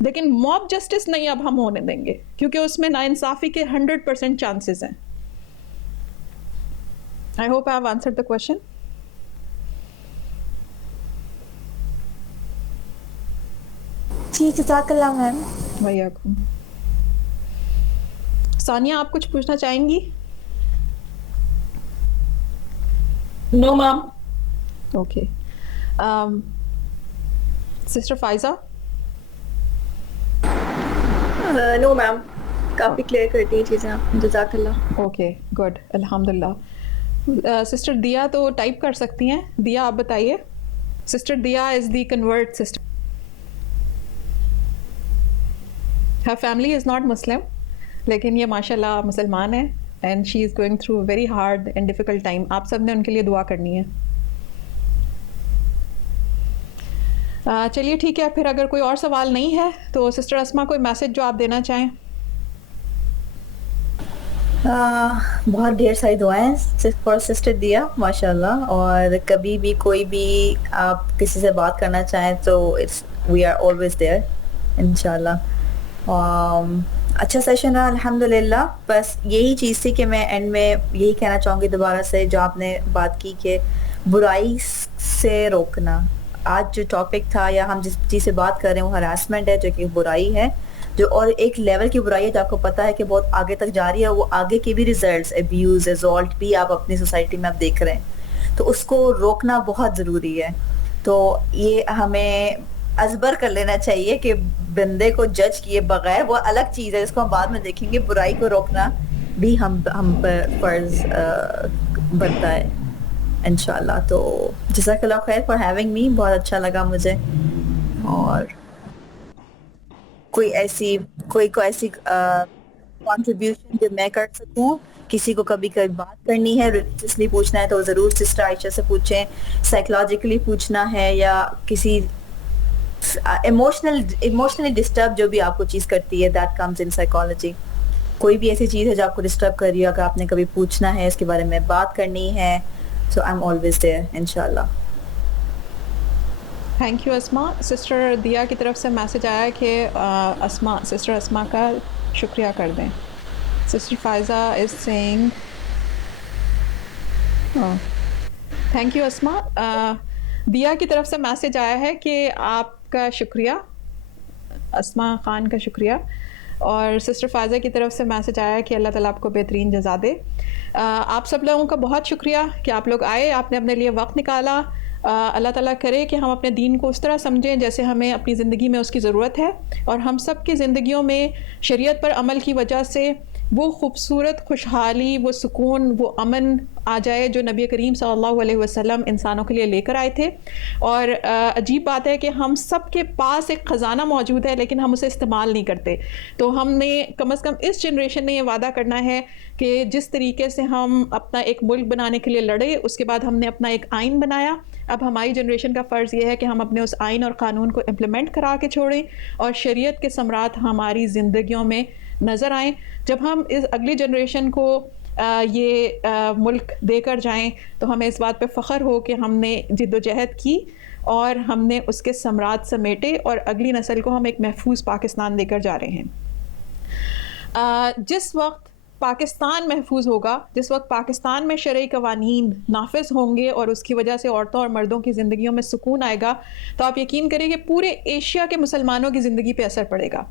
لیکن موب جسٹس نہیں اب ہم ہونے دیں گے, کیونکہ اس میں ناانصافی کے 100% چانسز ہیں. I hope I have answered the question. جی جزاک اللہ میم. وعلیکم. ثانیہ آپ کچھ پوچھنا چاہیں گی؟ نو میم. اوکے. سسٹر فائزہ. نو میم, کافی کلیئر کرتی ہیں چیزیں آپ, جزاک اللہ. اوکے گڈ, الحمد للہ. سسٹر دیا تو ٹائپ کر سکتی ہیں. دیا آپ بتائیے. Sister Diya is the convert sister. Her family is not Muslim, لیکن یہ ماشاء اللہ مسلمان ہے, and she is going through very hard and difficult time. آپ سب نے ان کے لیے دعا کرنی ہے. چلیے ٹھیک ہے, پھر اگر کوئی اور سوال نہیں ہے تو سسٹر اسما کوئی میسج جو آپ دینا چاہیں. بہت ڈھیر ساری دعائیں فار سسٹر دیا ماشاء اللہ, اور کبھی بھی کوئی بھی آپ کسی سے بات کرنا چاہیں تو وی آر آلویز دیئر انشاء اللہ. اچھا سیشن رہا الحمد للہ. بس یہی چیز تھی کہ میں اینڈ میں یہی کہنا چاہوں گی دوبارہ سے, جو آپ نے بات کی کہ برائی سے روکنا. آج جو ٹاپک تھا یا ہم جس چیز سے بات کر رہے ہیں وہ ہراسمنٹ ہے, جو کہ برائی ہے, جو اور ایک لیول کی برائی ہے جو آپ کو پتہ ہے کہ بہت آگے تک جا رہی ہے. وہ آگے کے بھی ریزلٹس, ابیوز, اسالٹ بھی آپ اپنی سوسائٹی میں آپ دیکھ رہے ہیں, تو اس کو روکنا بہت ضروری ہے. تو یہ ہمیں ازبر کر لینا چاہیے کہ بندے کو جج کیے بغیر, وہ الگ چیز ہے, اس کو ہم بعد میں دیکھیں گے, برائی کو روکنا بھی ہم پر فرض بنتا ہے انشاءاللہ. تو جزاک اللہ خیر فار ہیونگ می, بہت اچھا لگا مجھے. اور کوئی ایسی کنٹریبیوشن جو میں کر سکوں, کسی کو کبھی کبھی بات کرنی ہے, ریلیجیسلی پوچھنا ہے تو ضرور سسٹر عائشہ سے پوچھیں, سائیکولوجیکلی پوچھنا ہے یا کسی ایموشنلی ڈسٹرب جو بھی آپ کو چیز کرتی ہے, دیٹ کمز ان سائیکالوجی. کوئی بھی ایسی چیز ہے جو آپ کو ڈسٹرب کر رہی ہے, اگر آپ نے کبھی پوچھنا ہے, اس کے بارے میں بات کرنی ہے, so I'm always there انشاءاللہ. Thank you Asma. سسٹر دیا کی طرف سے میسج آیا کہ سسٹر اسما کا شکریہ کر دیں. Sister Faiza is saying thank you Asma. Diya کی طرف سے میسج آیا ہے کہ آپ کا شکریہ, اسما خان کا شکریہ, اور سسٹر فائزہ کی طرف سے میسج آیا ہے کہ اللہ تعالیٰ آپ کو بہترین جزا دے. آپ سب لوگوں کا بہت شکریہ کہ آپ لوگ آئے, آپ نے اپنے لیے وقت نکالا. اللہ تعالیٰ کرے کہ ہم اپنے دین کو اس طرح سمجھیں جیسے ہمیں اپنی زندگی میں اس کی ضرورت ہے, اور ہم سب کی زندگیوں میں شریعت پر عمل کی وجہ سے وہ خوبصورت خوشحالی, وہ سکون, وہ امن آ جائے جو نبی کریم صلی اللہ علیہ وسلم انسانوں کے لیے لے کر آئے تھے. اور عجیب بات ہے کہ ہم سب کے پاس ایک خزانہ موجود ہے لیکن ہم اسے استعمال نہیں کرتے. تو ہم نے کم از کم اس جنریشن نے یہ وعدہ کرنا ہے کہ جس طریقے سے ہم اپنا ایک ملک بنانے کے لیے لڑے, اس کے بعد ہم نے اپنا ایک آئین بنایا, اب ہماری جنریشن کا فرض یہ ہے کہ ہم اپنے اس آئین اور قانون کو امپلیمنٹ کرا کے چھوڑیں اور شریعت کے ثمرات ہماری زندگیوں میں نظر آئیں. جب ہم اس اگلی جنریشن کو یہ ملک دے کر جائیں تو ہمیں اس بات پہ فخر ہو کہ ہم نے جد و جہد کی اور ہم نے اس کے ثمرات سمیٹے اور اگلی نسل کو ہم ایک محفوظ پاکستان دے کر جا رہے ہیں. جس وقت پاکستان محفوظ ہوگا، جس وقت پاکستان میں شرعی قوانین نافذ ہوں گے اور اس کی وجہ سے عورتوں اور مردوں کی زندگیوں میں سکون آئے گا، تو آپ یقین کریں کہ پورے ایشیا کے مسلمانوں کی زندگی پہ اثر پڑے گا.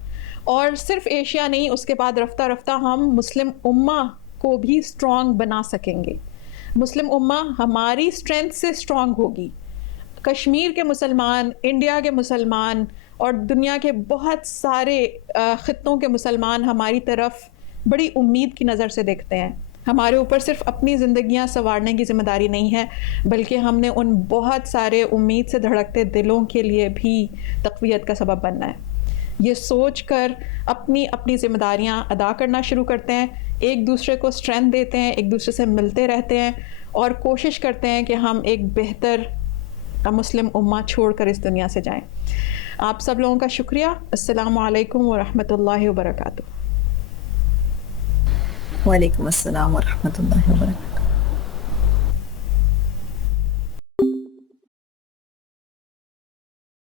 اور صرف ایشیا نہیں، اس کے بعد رفتہ رفتہ ہم مسلم امہ کو بھی سٹرونگ بنا سکیں گے. مسلم امہ ہماری اسٹرینتھ سے سٹرونگ ہوگی. کشمیر کے مسلمان، انڈیا کے مسلمان اور دنیا کے بہت سارے خطوں کے مسلمان ہماری طرف بڑی امید کی نظر سے دیکھتے ہیں. ہمارے اوپر صرف اپنی زندگیاں سنوارنے کی ذمہ داری نہیں ہے، بلکہ ہم نے ان بہت سارے امید سے دھڑکتے دلوں کے لیے بھی تقویت کا سبب بننا ہے. یہ سوچ کر اپنی اپنی ذمہ داریاں ادا کرنا شروع کرتے ہیں، ایک دوسرے کو اسٹرینتھ دیتے ہیں، ایک دوسرے سے ملتے رہتے ہیں اور کوشش کرتے ہیں کہ ہم ایک بہتر مسلم امہ چھوڑ کر اس دنیا سے جائیں. آپ سب لوگوں کا شکریہ. السلام علیکم ورحمۃ اللہ وبرکاتہ. وعلیکم السلام ورحمۃ اللہ وبرکاتہ.